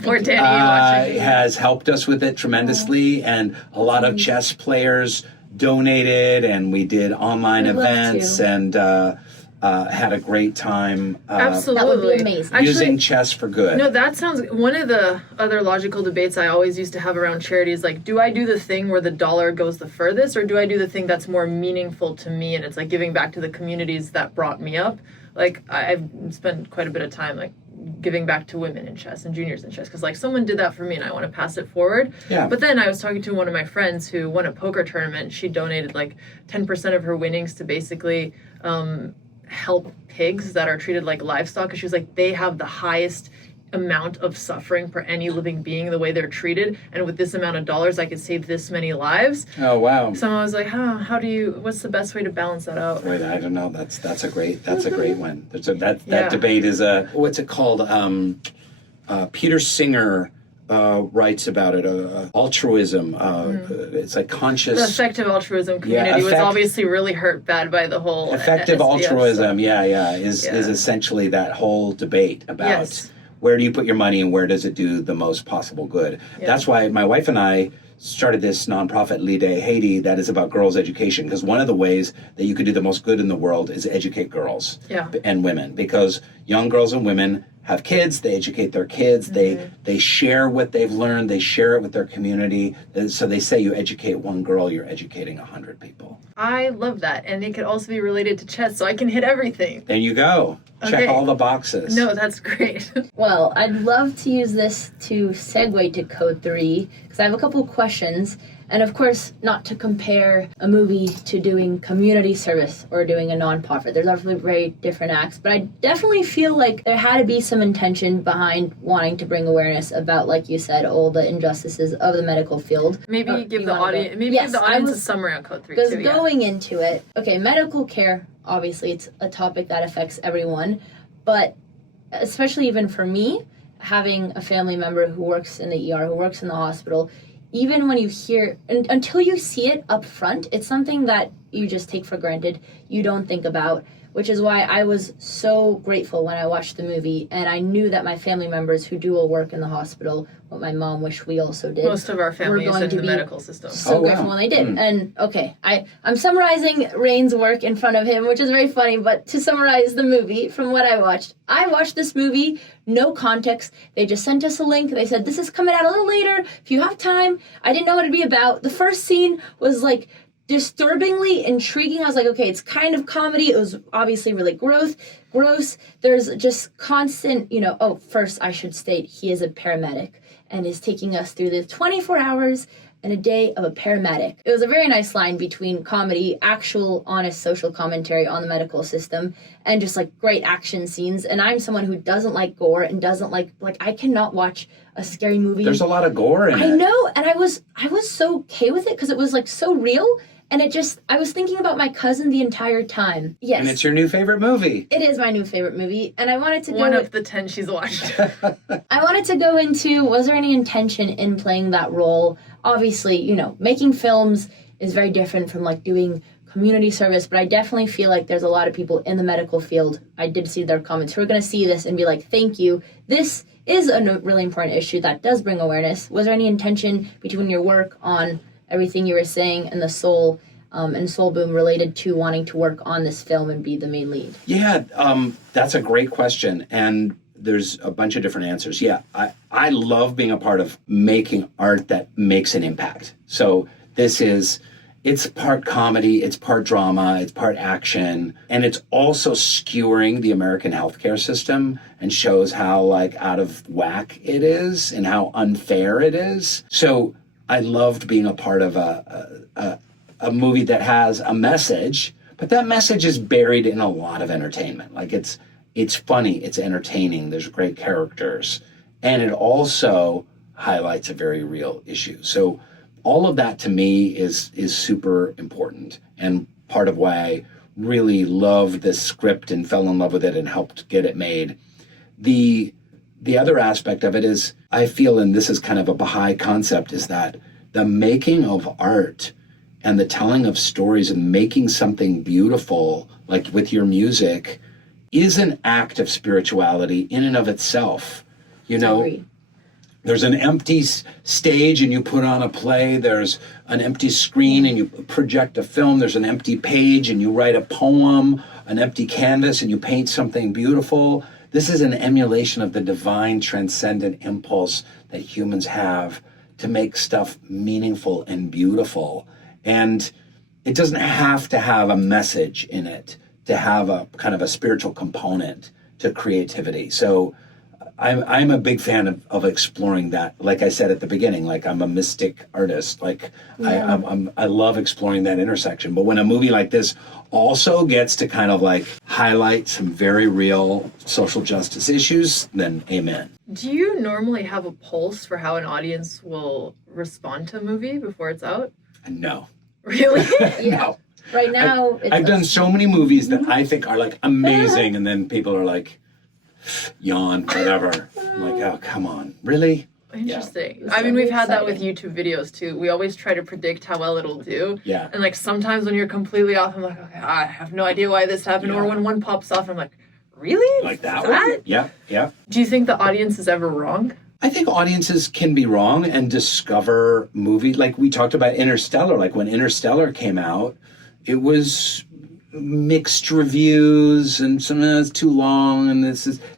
poor Danny has helped us with it tremendously, and a lot of chess players donated, and we did online events and had a great time. Absolutely. That would be amazing. Using chess for good. No, that sounds... One of the other logical debates I always used to have around charity is like, do I do the thing where the dollar goes the furthest, or do I do the thing that's more meaningful to me, and it's like giving back to the communities that brought me up? Like, I've spent quite a bit of time like giving back to women in chess and juniors in chess, because like someone did that for me and I want to pass it forward. But then I was talking to one of my friends who won a poker tournament. She donated like 10% of her winnings to basically help pigs that are treated like livestock, because she was like, they have the highest amount of suffering per any living being, the way they're treated, and with this amount of dollars I could save this many lives. Oh wow. So I was like, what's the best way to balance that out? Wait, I don't know. That's a great one. That debate is what's it called? Peter Singer writes about it. Altruism. It's like conscious. The effective altruism community was obviously really hurt bad by the whole effective altruism. So. Is essentially that whole debate about where do you put your money and where does it do the most possible good. That's why my wife and I started this nonprofit, Lide Haiti, that is about girls' education. Because one of the ways that you could do the most good in the world is educate girls and women. Because young girls and women have kids, they educate their kids, they share what they've learned, they share it with their community. And so they say you educate one girl, you're educating 100 people. I love that. And it could also be related to chess, so I can hit everything. There you go. Check all the boxes. No, that's great. Well, I'd love to use this to segue to Code 3, because I have a couple of questions. And of course, not to compare a movie to doing community service or doing a nonprofit. There's obviously very different acts, but I definitely feel like there had to be some intention behind wanting to bring awareness about, like you said, all the injustices of the medical field. Maybe give the audience a summary on Code 3 because too. Going into it, okay, medical care, obviously it's a topic that affects everyone, but especially even for me, having a family member who works in the ER, who works in the hospital, even when you hear, until you see it up front, it's something that you just take for granted, you don't think about, which is why I was so grateful when I watched the movie, and I knew that my family members who do work in the hospital, what my mom wished we also did. Most of our family is in the medical system. So grateful when they did. And, okay, I'm summarizing Rainn's work in front of him, which is very funny, but to summarize the movie from what I watched this movie, no context. They just sent us a link. They said, this is coming out a little later. If you have time. I didn't know what it'd be about. The first scene was, like, disturbingly intriguing. I was like, okay, it's kind of comedy. It was obviously really gross. There's just constant, first I should state he is a paramedic and is taking us through the 24 hours and a day of a paramedic. It was a very nice line between comedy, actual honest social commentary on the medical system, and just like great action scenes. And I'm someone who doesn't like gore and doesn't like I cannot watch a scary movie. There's a lot of gore in it. I know, and I was so okay with it because it was like so real. And I was thinking about my cousin the entire time. Yes. And it's your new favorite movie. It is my new favorite movie. And I wanted to One of the 10 she's watched. I wanted to go into, was there any intention in playing that role? Obviously, making films is very different from like doing community service, but I definitely feel like there's a lot of people in the medical field, I did see their comments, who are going to see this and be like, thank you. This is a really important issue that does bring awareness. Was there any intention between your work on everything you were saying and the soul and Soul Boom related to wanting to work on this film and be the main lead? Yeah, that's a great question. And there's a bunch of different answers. Yeah, I love being a part of making art that makes an impact. So it's part comedy, it's part drama, it's part action, and it's also skewering the American healthcare system and shows how like out of whack it is and how unfair it is. So I loved being a part of a movie that has a message, but that message is buried in a lot of entertainment. Like it's funny, it's entertaining, there's great characters, and it also highlights a very real issue. So all of that to me is super important, and part of why I really loved this script and fell in love with it and helped get it made. The other aspect of it is, I feel, and this is kind of a Baha'i concept, is that the making of art and the telling of stories and making something beautiful, like with your music, is an act of spirituality in and of itself. Agreed. There's an empty stage and you put on a play. There's an empty screen and you project a film. There's an empty page and you write a poem, an empty canvas, and you paint something beautiful. This is an emulation of the divine transcendent impulse that humans have to make stuff meaningful and beautiful. And it doesn't have to have a message in it to have a kind of a spiritual component to creativity. So I'm a big fan of exploring that. Like I said at the beginning, like I'm a mystic artist. Like yeah. I love exploring that intersection. But when a movie like this also gets to kind of like highlight some very real social justice issues, then amen. Do you normally have a pulse for how an audience will respond to a movie before it's out? No. Really? Yeah. No. Right now, I've done so many movies that I think are like amazing, and then people are like, yawn, whatever. I'm like, oh, come on. Really? Interesting. Yeah. I mean, we've had that with YouTube videos too. We always try to predict how well it'll do. Yeah. And like sometimes when you're completely off, I'm like, okay, I have no idea why this happened. Yeah. Or when one pops off, I'm like, really? Like that one? Yeah, yeah. Do you think the audience is ever wrong? I think audiences can be wrong and discover movies. Like we talked about Interstellar. Like when Interstellar came out, it was mixed reviews and some it's too long and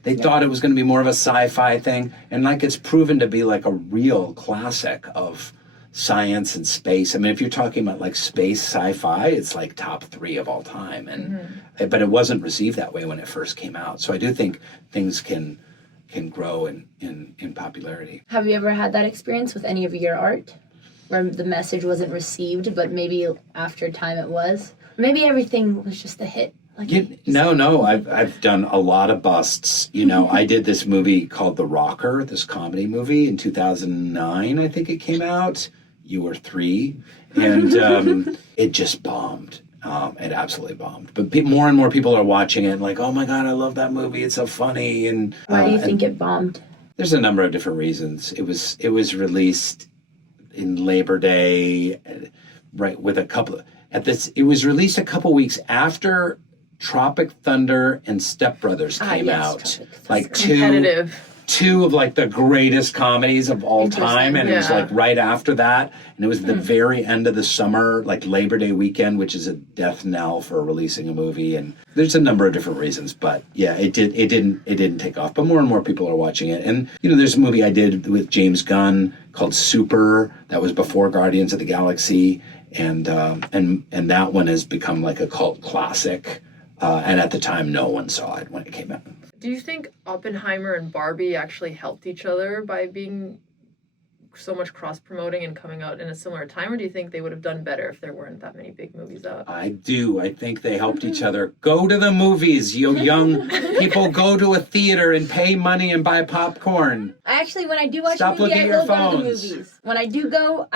they thought it was going to be more of a sci-fi thing, and like it's proven to be like a real classic of science and space. I mean, if you're talking about like space sci-fi, it's like top 3 of all time, and but it wasn't received that way when it first came out. So I do think things can grow in popularity. Have you ever had that experience with any of your art where the message wasn't received, but maybe after time it was? Maybe everything was just a hit. Like No. I've done a lot of busts. You know, I did this movie called The Rocker, this comedy movie in 2009. I think it came out. You were 3, and it just bombed. It absolutely bombed. But more and more people are watching it, and like, oh my god, I love that movie. It's so funny. And why do you think it bombed? There's a number of different reasons. It was released in Labor Day, right with a couple. It was released a couple weeks after Tropic Thunder and Step Brothers came out. Like two of like the greatest comedies of all time, and it was like right after that, and it was the very end of the summer, like Labor Day weekend, which is a death knell for releasing a movie. And there's a number of different reasons, but yeah, it didn't take off. But more and more people are watching it. And you know, there's a movie I did with James Gunn called Super that was before Guardians of the Galaxy, and that one has become like a cult classic. And at the time, no one saw it when it came out. Do you think Oppenheimer and Barbie actually helped each other by being so much cross-promoting and coming out in a similar time, or do you think they would have done better if there weren't that many big movies out? I do. I think they helped each other. Go to the movies, you young people. Go to a theater and pay money and buy popcorn. When I do watch a movie, I will go to the movies. When I do go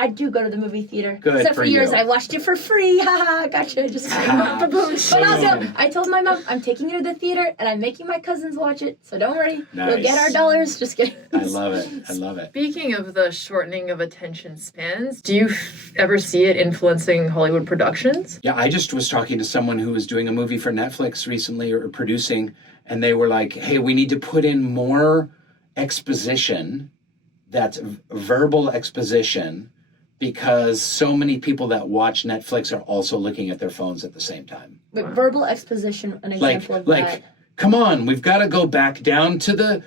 to the movie theater. Good. Except for years, you. I watched it for free. Haha, gotcha. Just But also, I told my mom, I'm taking you to the theater, and I'm making my cousins watch it, so don't worry. Nice. You'll get our dollars. Just kidding. I love it. Speaking of the shortening of attention spans, do you ever see it influencing Hollywood productions? Yeah, I just was talking to someone who was doing a movie for Netflix recently, or producing, and they were like, hey, we need to put in more exposition, that's verbal exposition, because so many people that watch Netflix are also looking at their phones at the same time. But verbal exposition, an example of that. Come on, we've got to go back down to the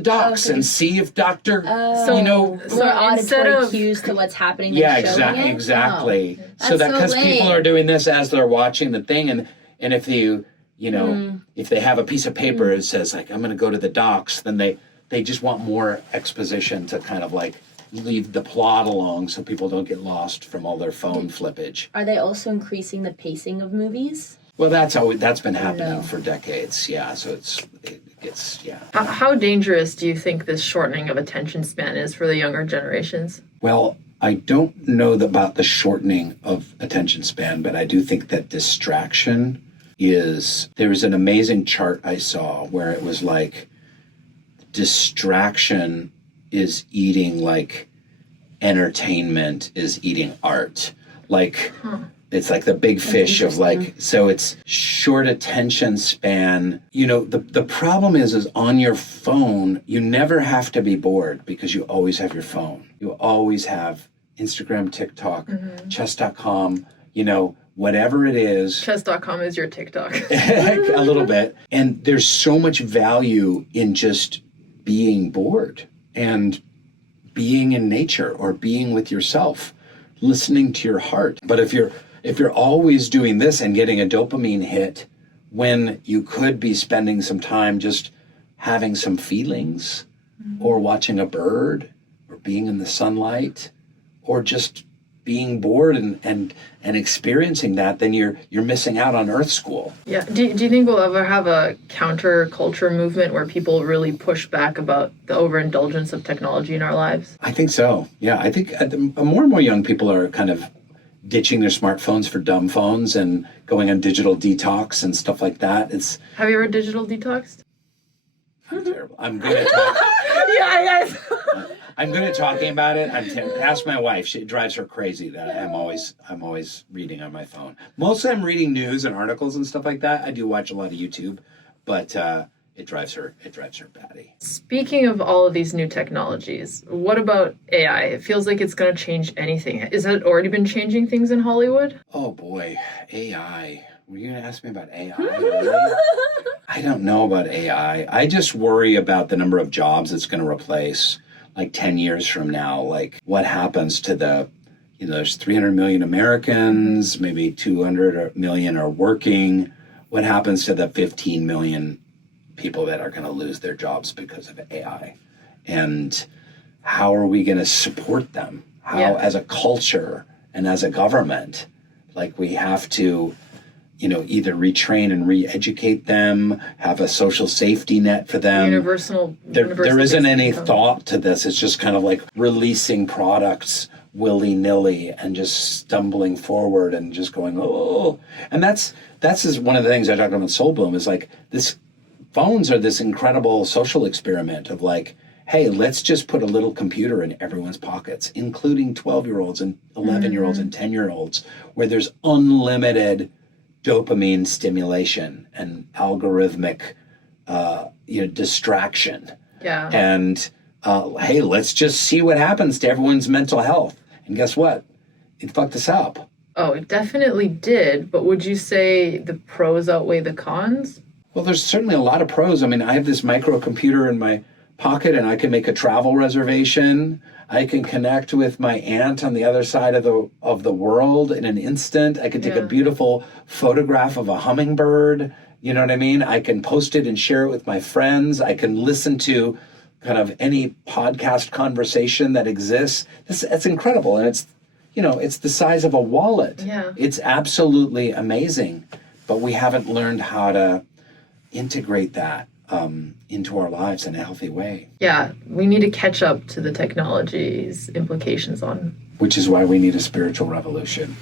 docks and see if Dr. More auditory cues to what's happening. Yeah, exactly. So that because people are doing this as they're watching the thing, and if if they have a piece of paper that says like I'm going to go to the docks, then they just want more exposition to kind of like leave the plot along so people don't get lost from all their phone flippage. Are they also increasing the pacing of movies? Well, that's been happening for decades. Yeah, so it's. How dangerous do you think this shortening of attention span is for the younger generations? Well, I don't know about the shortening of attention span, but I do think that distraction is. There was an amazing chart I saw where it was like distraction is eating like entertainment is eating art. Like. It's like the big fish of like, so it's short attention span. You know, the problem is on your phone, you never have to be bored because you always have your phone. You always have Instagram, TikTok, chess.com, whatever it is. Chess.com is your TikTok. A little bit. And there's so much value in just being bored and being in nature or being with yourself, listening to your heart. But if you're always doing this and getting a dopamine hit when you could be spending some time just having some feelings or watching a bird or being in the sunlight or just being bored and experiencing that, then you're missing out on Earth School. Yeah. Do you think we'll ever have a counterculture movement where people really push back about the overindulgence of technology in our lives? I think so. Yeah, I think more and more young people are kind of ditching their smartphones for dumb phones and going on digital detox and stuff like that. Have you ever digital detoxed? I'm terrible. I'm good at talking. I'm good at talking about it. Ask my wife. She drives her crazy that I'm always reading on my phone. Mostly I'm reading news and articles and stuff like that. I do watch a lot of YouTube, but it drives her batty. Speaking of all of these new technologies, what about AI? It feels like it's going to change anything. Is it already been changing things in Hollywood? Oh boy, AI. Were you going to ask me about AI? Really? I don't know about AI. I just worry about the number of jobs it's going to replace, like 10 years from now. Like, what happens to there's 300 million Americans, maybe 200 million are working. What happens to the 15 million people that are going to lose their jobs because of AI? And how are we going to support them? How, as a culture and as a government, like we have to, either retrain and re-educate them, have a social safety net for them. There isn't any thought to this. It's just kind of like releasing products willy-nilly and just stumbling forward and just going, oh. And that's one of the things I talked about in Soul Boom is like this phones are this incredible social experiment of like, hey, let's just put a little computer in everyone's pockets, including 12-year-olds and 11-year-olds and 10-year-olds, where there's unlimited dopamine stimulation and algorithmic, distraction. Yeah. And hey, let's just see what happens to everyone's mental health. And guess what? It fucked us up. Oh, it definitely did. But would you say the pros outweigh the cons? Well, there's certainly a lot of pros. I mean, I have this microcomputer in my pocket and I can make a travel reservation. I can connect with my aunt on the other side of the world in an instant. I can take a beautiful photograph of a hummingbird. You know what I mean? I can post it and share it with my friends. I can listen to kind of any podcast conversation that exists. It's incredible. And it's the size of a wallet. Yeah. It's absolutely amazing. But we haven't learned how to integrate that into our lives in a healthy way. Yeah, we need to catch up to the technology's implications on. Which is why we need a spiritual revolution.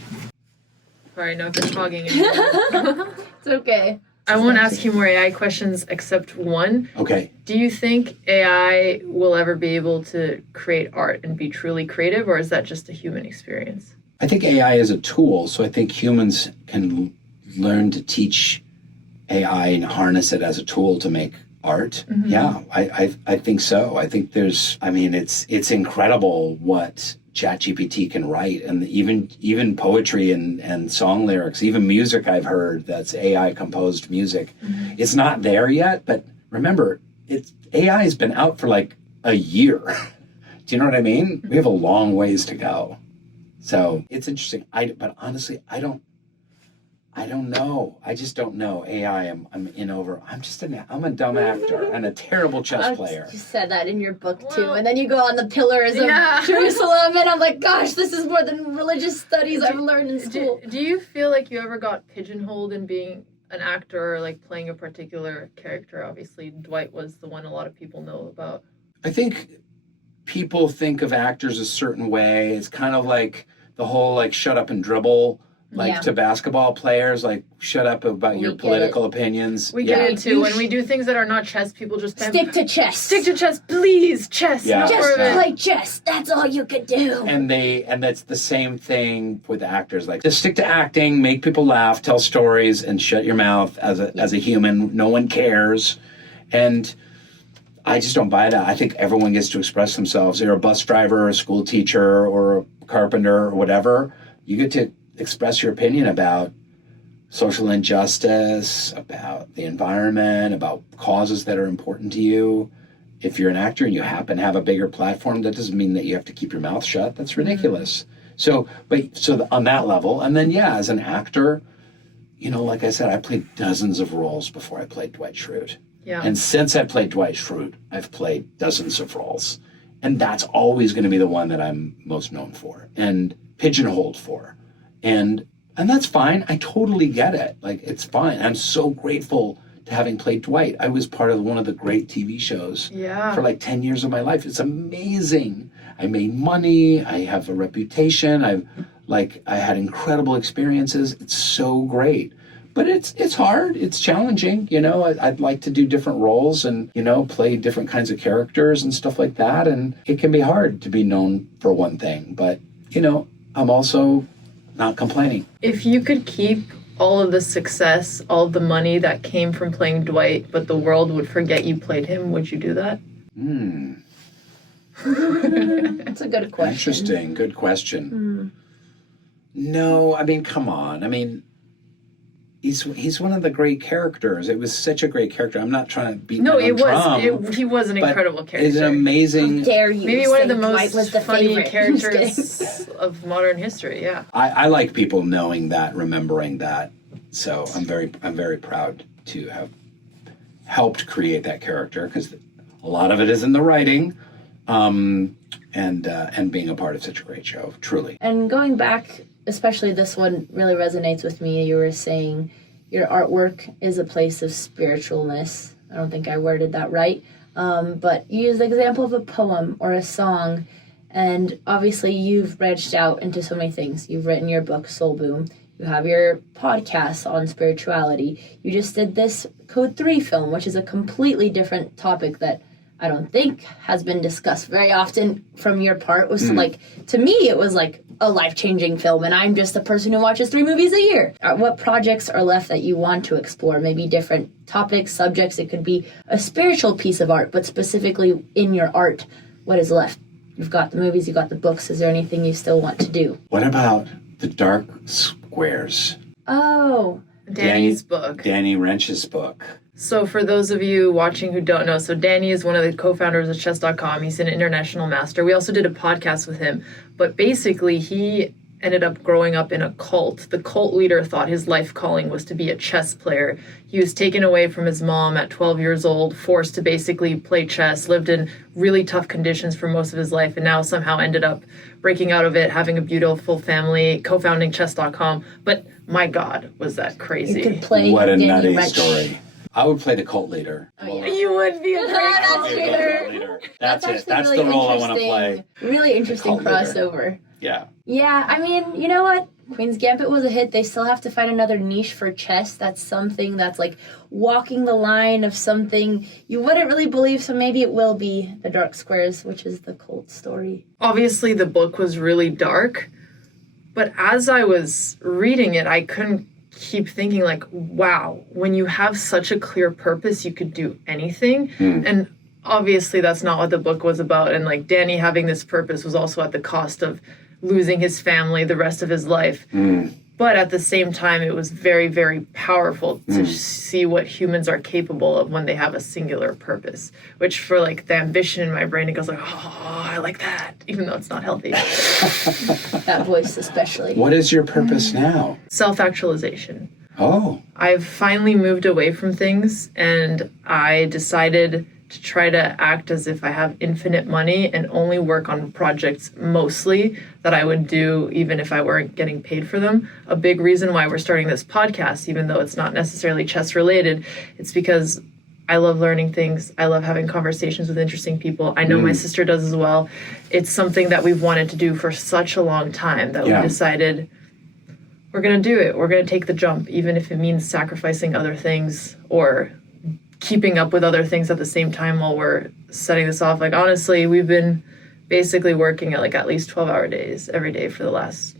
Sorry, no good talking anymore. It's okay. I won't ask you more AI questions except one. Okay. Do you think AI will ever be able to create art and be truly creative, or is that just a human experience? I think AI is a tool, so I think humans can learn to teach AI and harness it as a tool to make art. Mm-hmm. Yeah, I think so. I think it's incredible what ChatGPT can write, and even poetry and song lyrics, even music I've heard that's AI composed music. Mm-hmm. It's not there yet, but remember, AI has been out for like a year. Do you know what I mean? We have a long ways to go. So it's interesting. But honestly, I don't know. I just don't know. AI, I'm in over. I'm a dumb actor and a terrible chess player. You said that in your book too, and then you go on the pillars of Jerusalem, and I'm like, gosh, this is more than religious studies I've learned in school. Do you feel like you ever got pigeonholed in being an actor or like playing a particular character? Obviously, Dwight was the one a lot of people know about. I think people think of actors a certain way. It's kind of like the whole like shut up and dribble. To basketball players, like, shut up about your political opinions. We get it too. When we do things that are not chess, people just stick to chess. Stick to chess, please. Chess. Just play chess. That's all you could do. And that's the same thing with actors. Like, just stick to acting, make people laugh, tell stories, and shut your mouth as a human. No one cares. And I just don't buy that. I think everyone gets to express themselves. You're a bus driver, or a school teacher, or a carpenter, or whatever. You get to express your opinion about social injustice, about the environment, about causes that are important to you. If you're an actor and you happen to have a bigger platform, that doesn't mean that you have to keep your mouth shut. That's ridiculous. Mm-hmm. So on that level, and then as an actor, like I said, I played dozens of roles before I played Dwight Schrute. Yeah. And since I played Dwight Schrute, I've played dozens of roles. And that's always going to be the one that I'm most known for and pigeonholed for. And that's fine. I totally get it. Like, it's fine. I'm so grateful to having played Dwight. I was part of one of the great TV shows for like 10 years of my life. It's amazing. I made money. I have a reputation. I had incredible experiences. It's so great. But it's hard. It's challenging. I'd like to do different roles and, play different kinds of characters and stuff like that. And it can be hard to be known for one thing. But, I'm also not complaining. If you could keep all of the success, all of the money that came from playing Dwight, but the world would forget you played him, would you do that? That's a good question. Interesting. Good question. No, I mean, come on. I mean, he's one of the great characters. It was such a great character. I'm not trying to beat No, my own drum, he was an but incredible character. It's an amazing. How dare you? Maybe one of the say Dwight most was the funny favorite. characters of modern history. Yeah. I like people knowing that, remembering that. So I'm very proud to have helped create that character, because a lot of it is in the writing, and being a part of such a great show, truly. And going back, especially this one really resonates with me. You were saying your artwork is a place of spiritualness. I don't think I worded that right. But you used the example of a poem or a song. And obviously you've branched out into so many things. You've written your book, Soul Boom. You have your podcast on spirituality. You just did this Code 3 film, which is a completely different topic that I don't think has been discussed very often from your part. It was like, to me, it was like a life-changing film, and I'm just a person who watches 3 movies a year. What projects are left that you want to explore? Maybe different topics, subjects. It could be a spiritual piece of art, but specifically in your art, what is left? You've got the movies, you've got the books. Is there anything you still want to do? What about the Dark Squares? Oh. Danny's book. Danny Wrench's book. So for those of you watching who don't know, so Danny is one of the co-founders of chess.com. He's an international master. We also did a podcast with him. But basically, he ended up growing up in a cult. The cult leader thought his life calling was to be a chess player. He was taken away from his mom at 12 years old, forced to basically play chess, lived in really tough conditions for most of his life, and now somehow ended up breaking out of it, having a beautiful family, co-founding chess.com. But my God, was that crazy. You could play What a Danny nutty Wrench. story. I would play the cult leader. Oh, yeah. You would be a great That's cult true. leader. That's it. actually That's really the role I want to interesting- play. Really interesting cult leader. crossover. Yeah. Yeah, I mean, you know what? Queen's Gambit was a hit. They still have to find another niche for chess. That's something that's like walking the line of something you wouldn't really believe, so maybe it will be the Dark Squares, which is the cult story. Obviously, the book was really dark, but as I was reading it, I couldn't keep thinking, like, wow, when you have such a clear purpose, you could do anything. And obviously, that's not what the book was about. And like Danny having this purpose was also at the cost of losing his family the rest of his life. But at the same time, it was very, very powerful to see what humans are capable of when they have a singular purpose, which for like the ambition in my brain, it goes like, oh, I like that, even though it's not healthy. That voice especially. What is your purpose now? Self-actualization. Oh. I've finally moved away from things, and I decided to try to act as if I have infinite money and only work on projects mostly that I would do even if I weren't getting paid for them. A big reason why we're starting this podcast, even though it's not necessarily chess related, it's because I love learning things. I love having conversations with interesting people. I know my sister does as well. It's something that we've wanted to do for such a long time that we decided we're going to do it. We're going to take the jump, even if it means sacrificing other things or keeping up with other things at the same time while we're setting this off. Like, honestly, we've been basically working at like at least 12-hour days every day for the last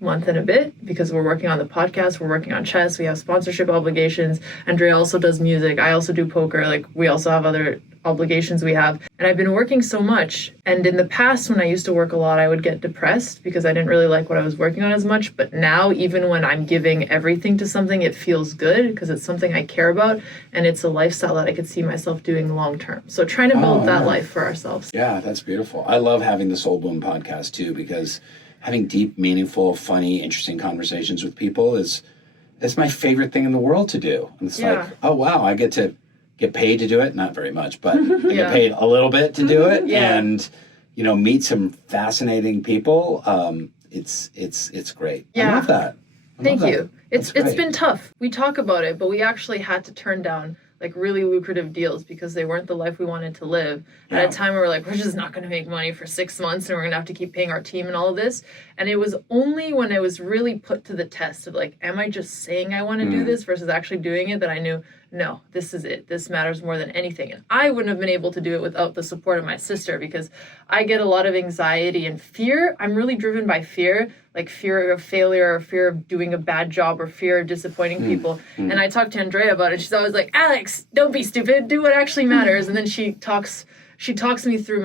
month and a bit, because we're working on the podcast, we're working on chess, we have sponsorship obligations. Andrea also does music, I also do poker, like we also have other obligations we have. And I've been working so much. And in the past, when I used to work a lot, I would get depressed because I didn't really like what I was working on as much. But now, even when I'm giving everything to something, it feels good because it's something I care about. And it's a lifestyle that I could see myself doing long term. So trying to build that life for ourselves. Yeah, that's beautiful. I love having the Soul Boom podcast too, because having deep, meaningful, funny, interesting conversations with people is my favorite thing in the world to do. And it's like, oh wow, I get to get paid to do it, not very much, but I get paid a little bit to do it, and meet some fascinating people. It's great. I love that. Thank you. It's been tough. We talk about it, but we actually had to turn down like really lucrative deals because they weren't the life we wanted to live. At a time we were like, we're just not going to make money for 6 months and we're going to have to keep paying our team and all of this. And it was only when I was really put to the test of like, am I just saying I want to do this versus actually doing it, that I knew, no, this is it. This matters more than anything. And I wouldn't have been able to do it without the support of my sister, because I get a lot of anxiety and fear. I'm really driven by fear, like fear of failure or fear of doing a bad job or fear of disappointing people. And I talked to Andrea about it. She's always like, Alex, don't be stupid. Do what actually matters. And then she talks me through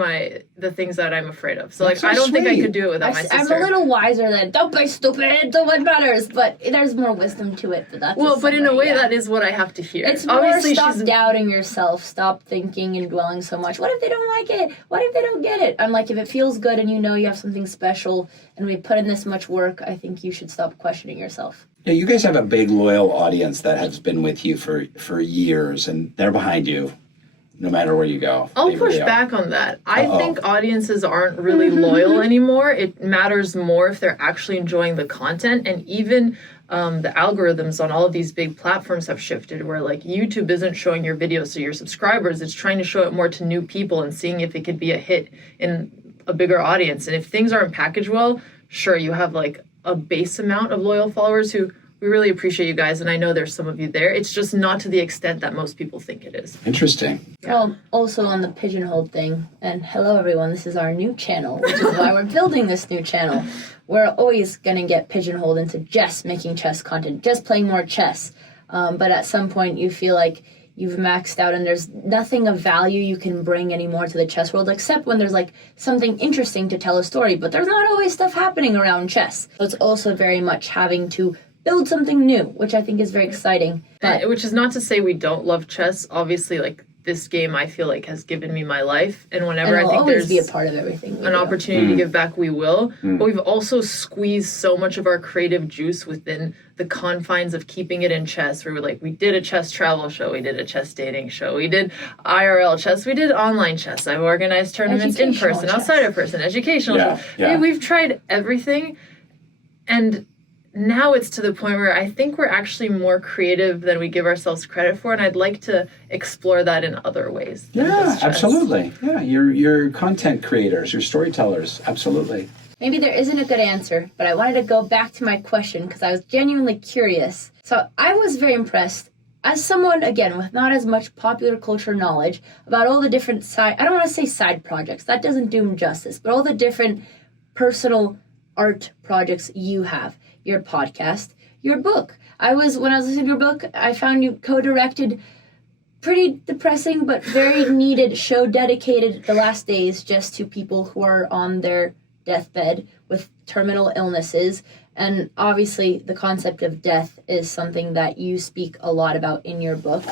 the things that I'm afraid of. So, That's like, so I don't think I sweet. could do it without my sister. I'm a little wiser than, don't be stupid, do what matters. But there's more wisdom to it. But that's Well, but in a way, yeah. that is what I have to hear. It's more Obviously, stop she's doubting yourself, stop thinking and dwelling so much. What if they don't like it? What if they don't get it? I'm like, if it feels good and you know you have something special and we put in this much work, I think you should stop questioning yourself. Yeah, you guys have a big loyal audience that has been with you for years, and they're behind you no matter where you go. I'll They push really are. back on that. I think audiences aren't really loyal anymore. It matters more if they're actually enjoying the content. And even the algorithms on all of these big platforms have shifted where, like, YouTube isn't showing your videos to your subscribers. It's trying to show it more to new people and seeing if it could be a hit in a bigger audience. And if things aren't packaged well, sure, you have, like, a base amount of loyal followers who we really appreciate you guys, and I know there's some of you there. It's just not to the extent that most people think it is. Interesting. Well, also on the pigeonholed thing, and hello everyone, this is our new channel, which is why we're building this new channel. We're always going to get pigeonholed into just making chess content, just playing more chess. But at some point you feel like you've maxed out and there's nothing of value you can bring anymore to the chess world, except when there's like something interesting to tell a story. But there's not always stuff happening around chess. So it's also very much having to build something new, which I think is very exciting. But Which is not to say we don't love chess. Obviously, like, this game I feel like has given me my life, and whenever it'll I think always there's be a part of everything we an do. opportunity to give back, we will. But we've also squeezed so much of our creative juice within the confines of keeping it in chess, where we did a chess travel show, we did a chess dating show, we did IRL chess, we did online chess, I've organized tournaments in Educational person, chess. outside of person, educational Yeah, chess. yeah. We've tried everything, and now it's to the point where I think we're actually more creative than we give ourselves credit for, and I'd like to explore that in other ways. than Yeah, just chess. absolutely. Yeah, you're content creators, you're storytellers. Absolutely. Maybe there isn't a good answer, but I wanted to go back to my question because I was genuinely curious. So I was very impressed as someone, again, with not as much popular culture knowledge about all the different I don't want to say side projects, that doesn't do them justice, but all the different personal art projects you have. Your podcast, your book. When I was listening to your book, I found you co-directed pretty depressing but very needed show dedicated the last days just to people who are on their deathbed with terminal illnesses. And obviously the concept of death is something that you speak a lot about in your book.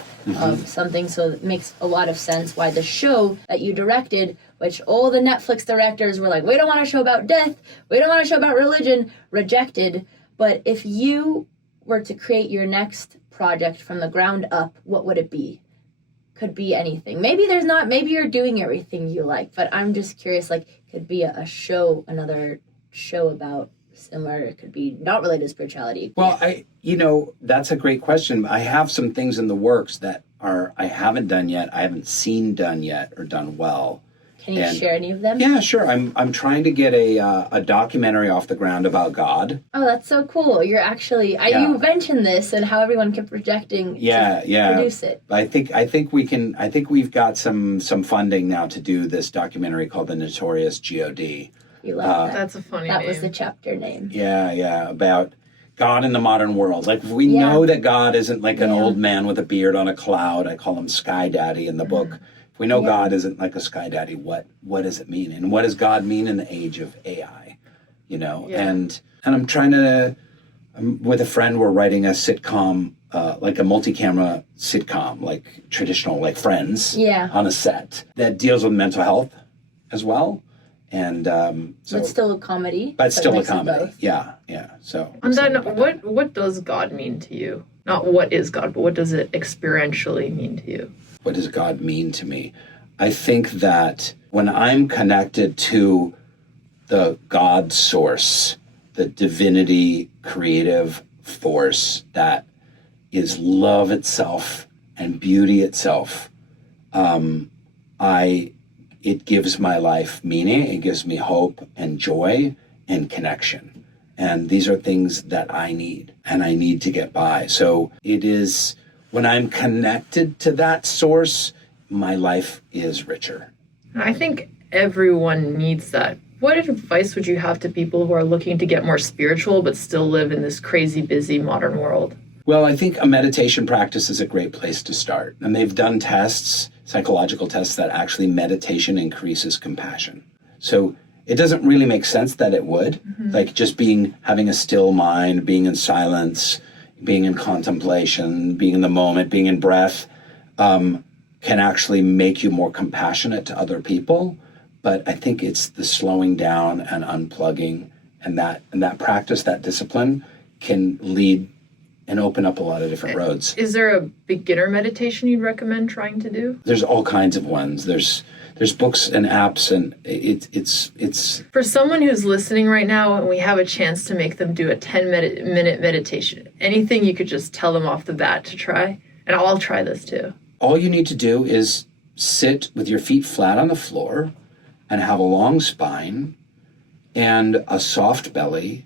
Something so that makes a lot of sense why the show that you directed, which all the Netflix directors were like, we don't want a show about death, we don't want a show about religion, rejected. But if you were to create your next project from the ground up, what would it be? Could be anything. Maybe there's not, maybe you're doing everything you like, but I'm just curious, like, could be a show, another show about similar, it could be not related to spirituality. Well, that's a great question. I have some things in the works that I haven't done yet, I haven't seen done yet or done well. Can you share any of them? Yeah, sure. I'm trying to get a documentary off the ground about God. Oh, that's so cool. You're actually, you mentioned this and how everyone kept projecting to produce it. I think we've got some funding now to do this documentary called The Notorious God. You love that. That's a funny That name. was the chapter name. Yeah, about God in the modern world. Like, we know that God isn't like an old man with a beard on a cloud. I call him Sky Daddy in the book. If we know God isn't like a Sky Daddy, what does it mean? And what does God mean in the age of AI? And I'm trying to, with a friend, we're writing a sitcom, like a multi-camera sitcom, like traditional, like Friends, on a set that deals with mental health as well. And so But still a comedy. But still a mix of comedy. both. Yeah. So And then what does God mean to you? Not what is God, but what does it experientially mean to you? What does God mean to me? I think that when I'm connected to the God source, the divinity, creative force that is love itself and beauty itself, it gives my life meaning, it gives me hope and joy and connection. And these are things that I need, and I need to get by. So it is, when I'm connected to that source, my life is richer. I think everyone needs that What advice would you have to people who are looking to get more spiritual but still live in this crazy, busy modern world? Well, I think a meditation practice is a great place to start. And they've done tests, psychological tests, that actually meditation increases compassion. So it doesn't really make sense that it would. Like just having a still mind, being in silence, being in contemplation, being in the moment, being in breath, can actually make you more compassionate to other people. But I think it's the slowing down and unplugging, and that practice, that discipline, can lead and open up a lot of different roads. Is there a beginner meditation you'd recommend trying to do? There's all kinds of ones. There's books and apps, and it's For someone who's listening right now and we have a chance to make them do a 10-minute meditation, anything you could just tell them off the bat to try? And I'll try this too. all you need to do is sit with your feet flat on the floor and have a long spine and a soft belly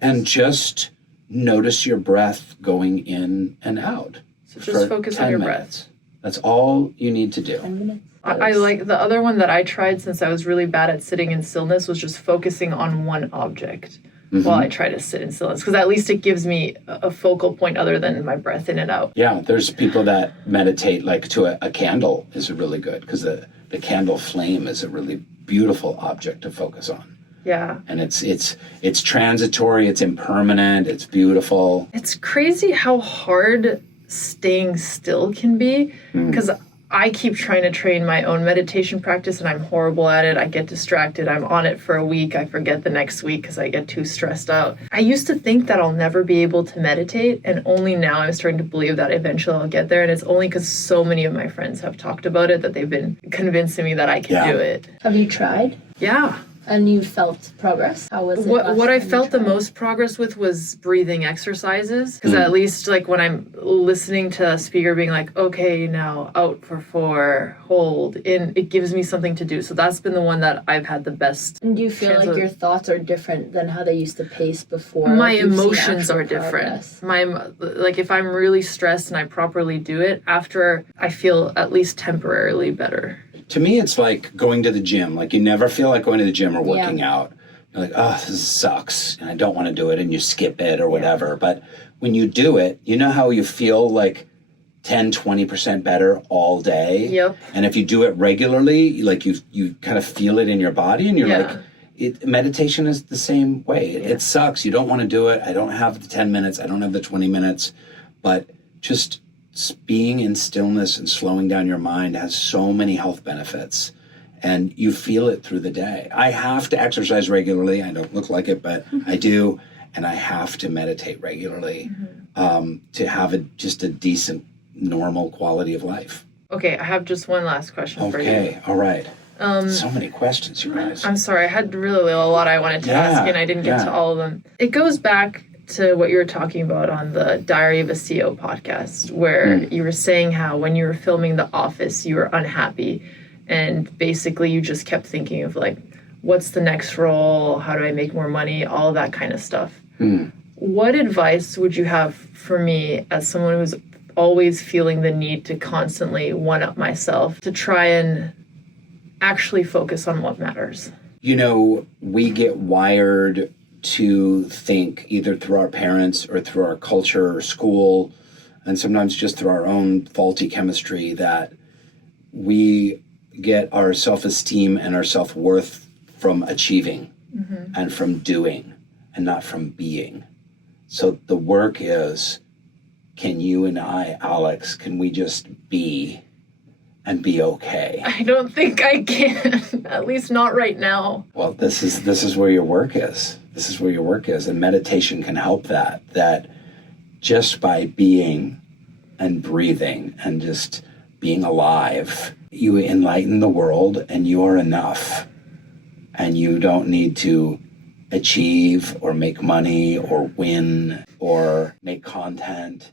and just notice your breath going in and out. So just focus on your breath. That's all you need to do. 10 minutes. I like the other one that I tried since I was really bad at sitting in stillness was just focusing on one object while I try to sit in stillness, because at least it gives me a focal point other than my breath in and out. Yeah, there's people that meditate like to a candle is really good, because the candle flame is a really beautiful object to focus on. Yeah. And it's transitory, it's impermanent, it's beautiful. It's crazy how hard staying still can be, because I keep trying to train my own meditation practice and I'm horrible at it. I get distracted. I'm on it for a week. I forget the next week because I get too stressed out. I used to think that I'll never be able to meditate, and only now I'm starting to believe that eventually I'll get there. And it's only because so many of my friends have talked about it that they've been convincing me that I can do it. Have you tried? Yeah. And you felt progress? How was it? What I felt the most progress with was breathing exercises. Because at least like when I'm listening to a speaker being like, okay, now out for 4, hold in, it gives me something to do. So that's been the one that I've had the best. And do you feel like your thoughts are different than how they used to pace before? My Like you've seen emotions actual are different. progress? Like if I'm really stressed and I properly do it, after I feel at least temporarily better. To me, it's like going to the gym. Like you never feel like going to the gym or working out. You're like, oh, this sucks, and I don't want to do it, and you skip it or whatever. But when you do it, you know how you feel like 10, 20% better all day? Yep. And if you do it regularly, like you kind of feel it in your body, and you're like, meditation is the same way. It sucks. You don't want to do it. I don't have the 10 minutes. I don't have the 20 minutes. But just being in stillness and slowing down your mind has so many health benefits, and you feel it through the day. I have to exercise regularly. I don't look like it, but I do. And I have to meditate regularly to have just a decent, normal quality of life. Okay, I have just one last question for you. Okay, all right. So many questions, you guys. I'm sorry, I had really a lot I wanted to ask, and I didn't get to all of them. It goes back to what you were talking about on the Diary of a CEO podcast, where you were saying how when you were filming The Office, you were unhappy, and basically you just kept thinking of like, what's the next role? How do I make more money? All of that kind of stuff. What advice would you have for me as someone who's always feeling the need to constantly one-up myself to try and actually focus on what matters? You know, we get wired to think either through our parents or through our culture or school, and sometimes just through our own faulty chemistry, that we get our self-esteem and our self-worth from achieving and from doing and not from being. So the work is, can you and I, Alex, can we just be and be okay? I don't think I can, at least not right now. Well, this is where your work is. This is where your work is, and meditation can help that just by being and breathing and just being alive, you enlighten the world, and you are enough. And you don't need to achieve or make money or win or make content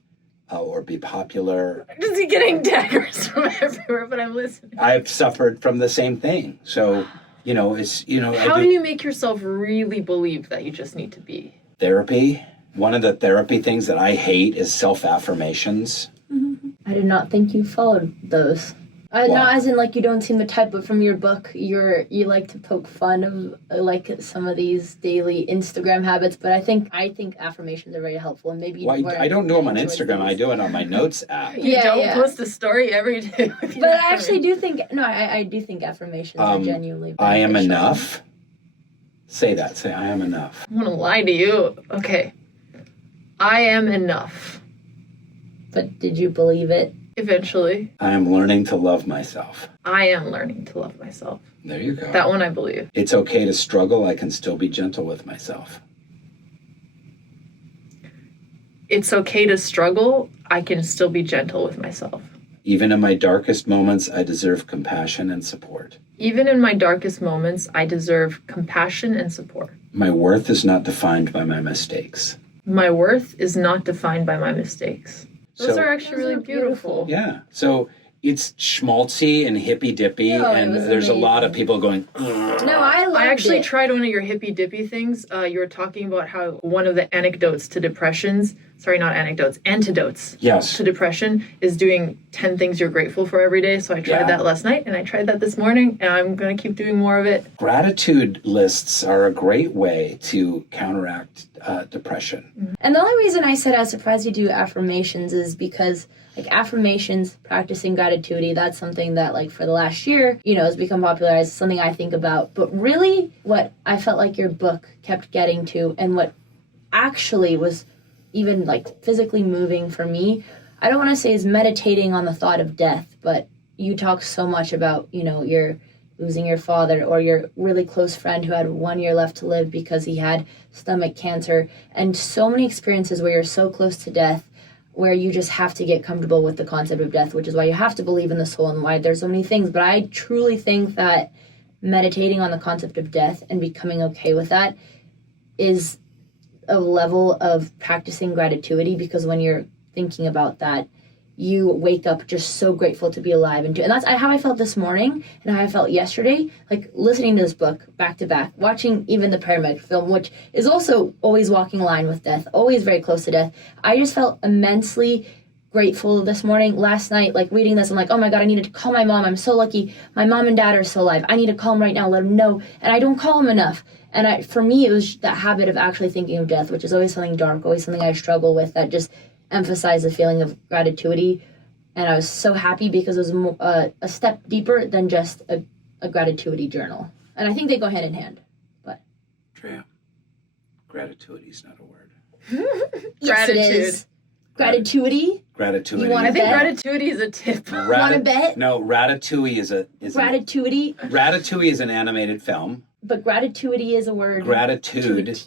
or be popular. I'm just getting daggers from everywhere, but I'm listening. I've suffered from the same thing. So, How do you make yourself really believe that you just need to be? Therapy. One of the therapy things that I hate is self-affirmations. I did not think you followed those. Not as in like you don't seem the type, but from your book, you like to poke fun of like some of these daily Instagram habits. But I think affirmations are very helpful, and maybe I don't do them on Instagram. I do it on my notes app. You don't post a story every day. But I actually do think I do think affirmations are genuinely beneficial. I am enough. Say that. Say I am enough. I'm gonna lie to you. Okay, I am enough. But did you believe it? Eventually. I am learning to love myself. I am learning to love myself. There you go. That one I believe. It's okay to struggle. I can still be gentle with myself. It's okay to struggle. I can still be gentle with myself. Even in my darkest moments, I deserve compassion and support. Even in my darkest moments, I deserve compassion and support. My worth is not defined by my mistakes. My worth is not defined by my mistakes. Those are actually really beautiful. Yeah. So it's schmaltzy and hippy-dippy, and there's a lot of people going, ugh. No, I actually tried one of your hippy-dippy things. You were talking about how one of the antidotes to depression yes. to depression is doing 10 things you're grateful for every day. So I tried that last night, and I tried that this morning, and I'm going to keep doing more of it. Gratitude lists are a great way to counteract depression. And the only reason I said I was surprised you do affirmations is because like affirmations, practicing gratitude, that's something that like for the last year, has become popularized, something I think about. But really what I felt like your book kept getting to, and what actually was even like physically moving for me, I don't want to say is meditating on the thought of death, but you talk so much about, your losing your father, or your really close friend who had 1 year left to live because he had stomach cancer, and so many experiences where you're so close to death, where you just have to get comfortable with the concept of death, which is why you have to believe in the soul and why there's so many things. But I truly think that meditating on the concept of death and becoming okay with that is a level of practicing gratitude, because when you're thinking about that, you wake up just so grateful to be alive. And that's how I felt this morning, and how I felt yesterday, like listening to this book back to back, watching even the paramedic film, which is also always walking a line with death, always very close to death. I just felt immensely grateful this morning. Last night, like reading this, I'm like, oh my God, I needed to call my mom. I'm so lucky. My mom and dad are still alive. I need to call them right now, let them know. And I don't call them enough. And for me, it was that habit of actually thinking of death, which is always something dark, always something I struggle with, that just emphasize the feeling of gratitude. And I was so happy because it was a step deeper than just a gratitude journal. And I think they go hand in hand. But Drea, gratitude is not a word. Yes, it is. Gratitude. Gratitude. You want to bet? I think gratitude is a tip. Want to bet? No, Ratatouille is Gratitude. Ratatouille is an animated film. But gratitude is a word. Gratitude.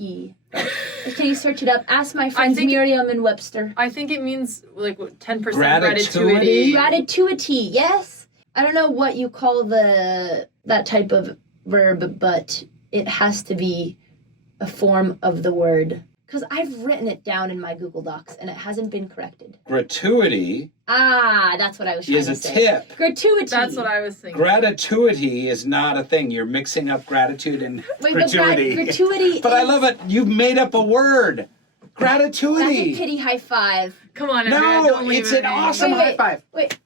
Can you search it up? Ask my friends Miriam and Webster. I think it means like 10% Gratitude. Gratitude, yes. I don't know what you call that type of verb, but it has to be a form of the word. Because I've written it down in my Google Docs, and it hasn't been corrected. Gratuity. That's what I was trying to say. Is a tip. Gratuity. That's what I was thinking. Gratuity is not a thing. You're mixing up gratitude and gratuity. Gratuity. But I love it. You've made up a word. Gratuity. That's a pity high five. Come on, Andrea, don't leave it's it an in. awesome high five. But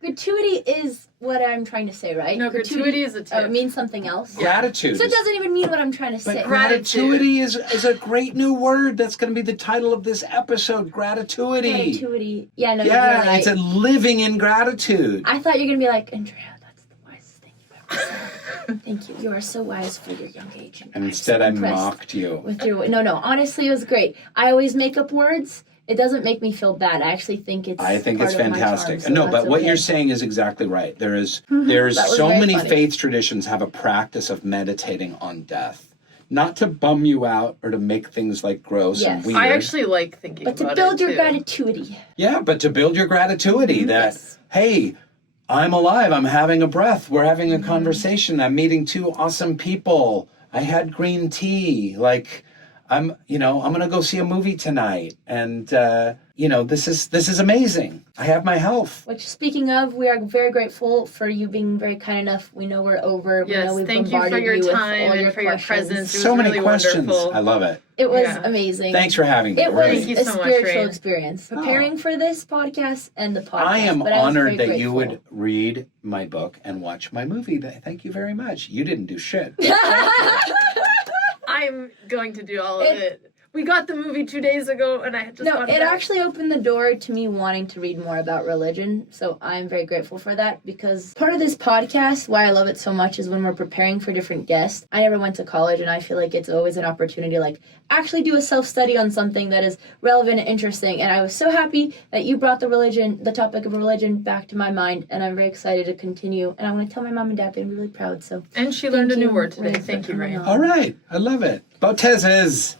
gratuity is what I'm trying to say, right? No, gratuity is a tip. It means something else. Gratitude. So it doesn't even mean what I'm trying to say. But gratuity is a great new word. That's going to be the title of this episode. Gratuity. Gratuity. Yeah, no, yeah, you're right. It's a living in gratitude. I thought you were going to be like, Andrea, that's the wisest thing you've ever said. Thank you. You are so wise for your young age. And instead I mocked you. No, honestly, it was great. I always make up words. It doesn't make me feel bad. I actually think it's fantastic. Charm, no, but what you're saying is exactly right. There's so many faith traditions have a practice of meditating on death. Not to bum you out or to make things like gross and weird. I actually like thinking about it, but to build your gratitude. Yeah, but to build your gratitude that, hey, I'm alive, I'm having a breath, we're having a conversation, I'm meeting two awesome people, I had green tea, like, I'm gonna go see a movie tonight, and this is amazing. I have my health. Which, speaking of, we are very grateful for you being very kind enough. We know we're over. Yes, we know we've thank you for your time and for your presence. So many questions. Wonderful. I love it. It was Yeah. amazing. Thanks for having me. It was really. Thank you a so much, spiritual Rainn. experience. Preparing for this podcast and the podcast. I am but I was honored very that you grateful. would read my book and watch my movie. Thank you very much. You didn't do shit. I'm going to do all of it. We got the movie 2 days ago, and I just No, got it back. actually opened the door to me wanting to read more about religion. So I'm very grateful for that, because part of this podcast, why I love it so much, is when we're preparing for different guests. I never went to college, and I feel like it's always an opportunity to like actually do a self-study on something that is relevant and interesting. And I was so happy that you brought the topic of religion back to my mind, and I'm very excited to continue. And I want to tell my mom and dad they're really proud. So And she learned a Thank new you, word today. Rainn, for Thank you, coming Rainn. on. All right. I love it. Botez's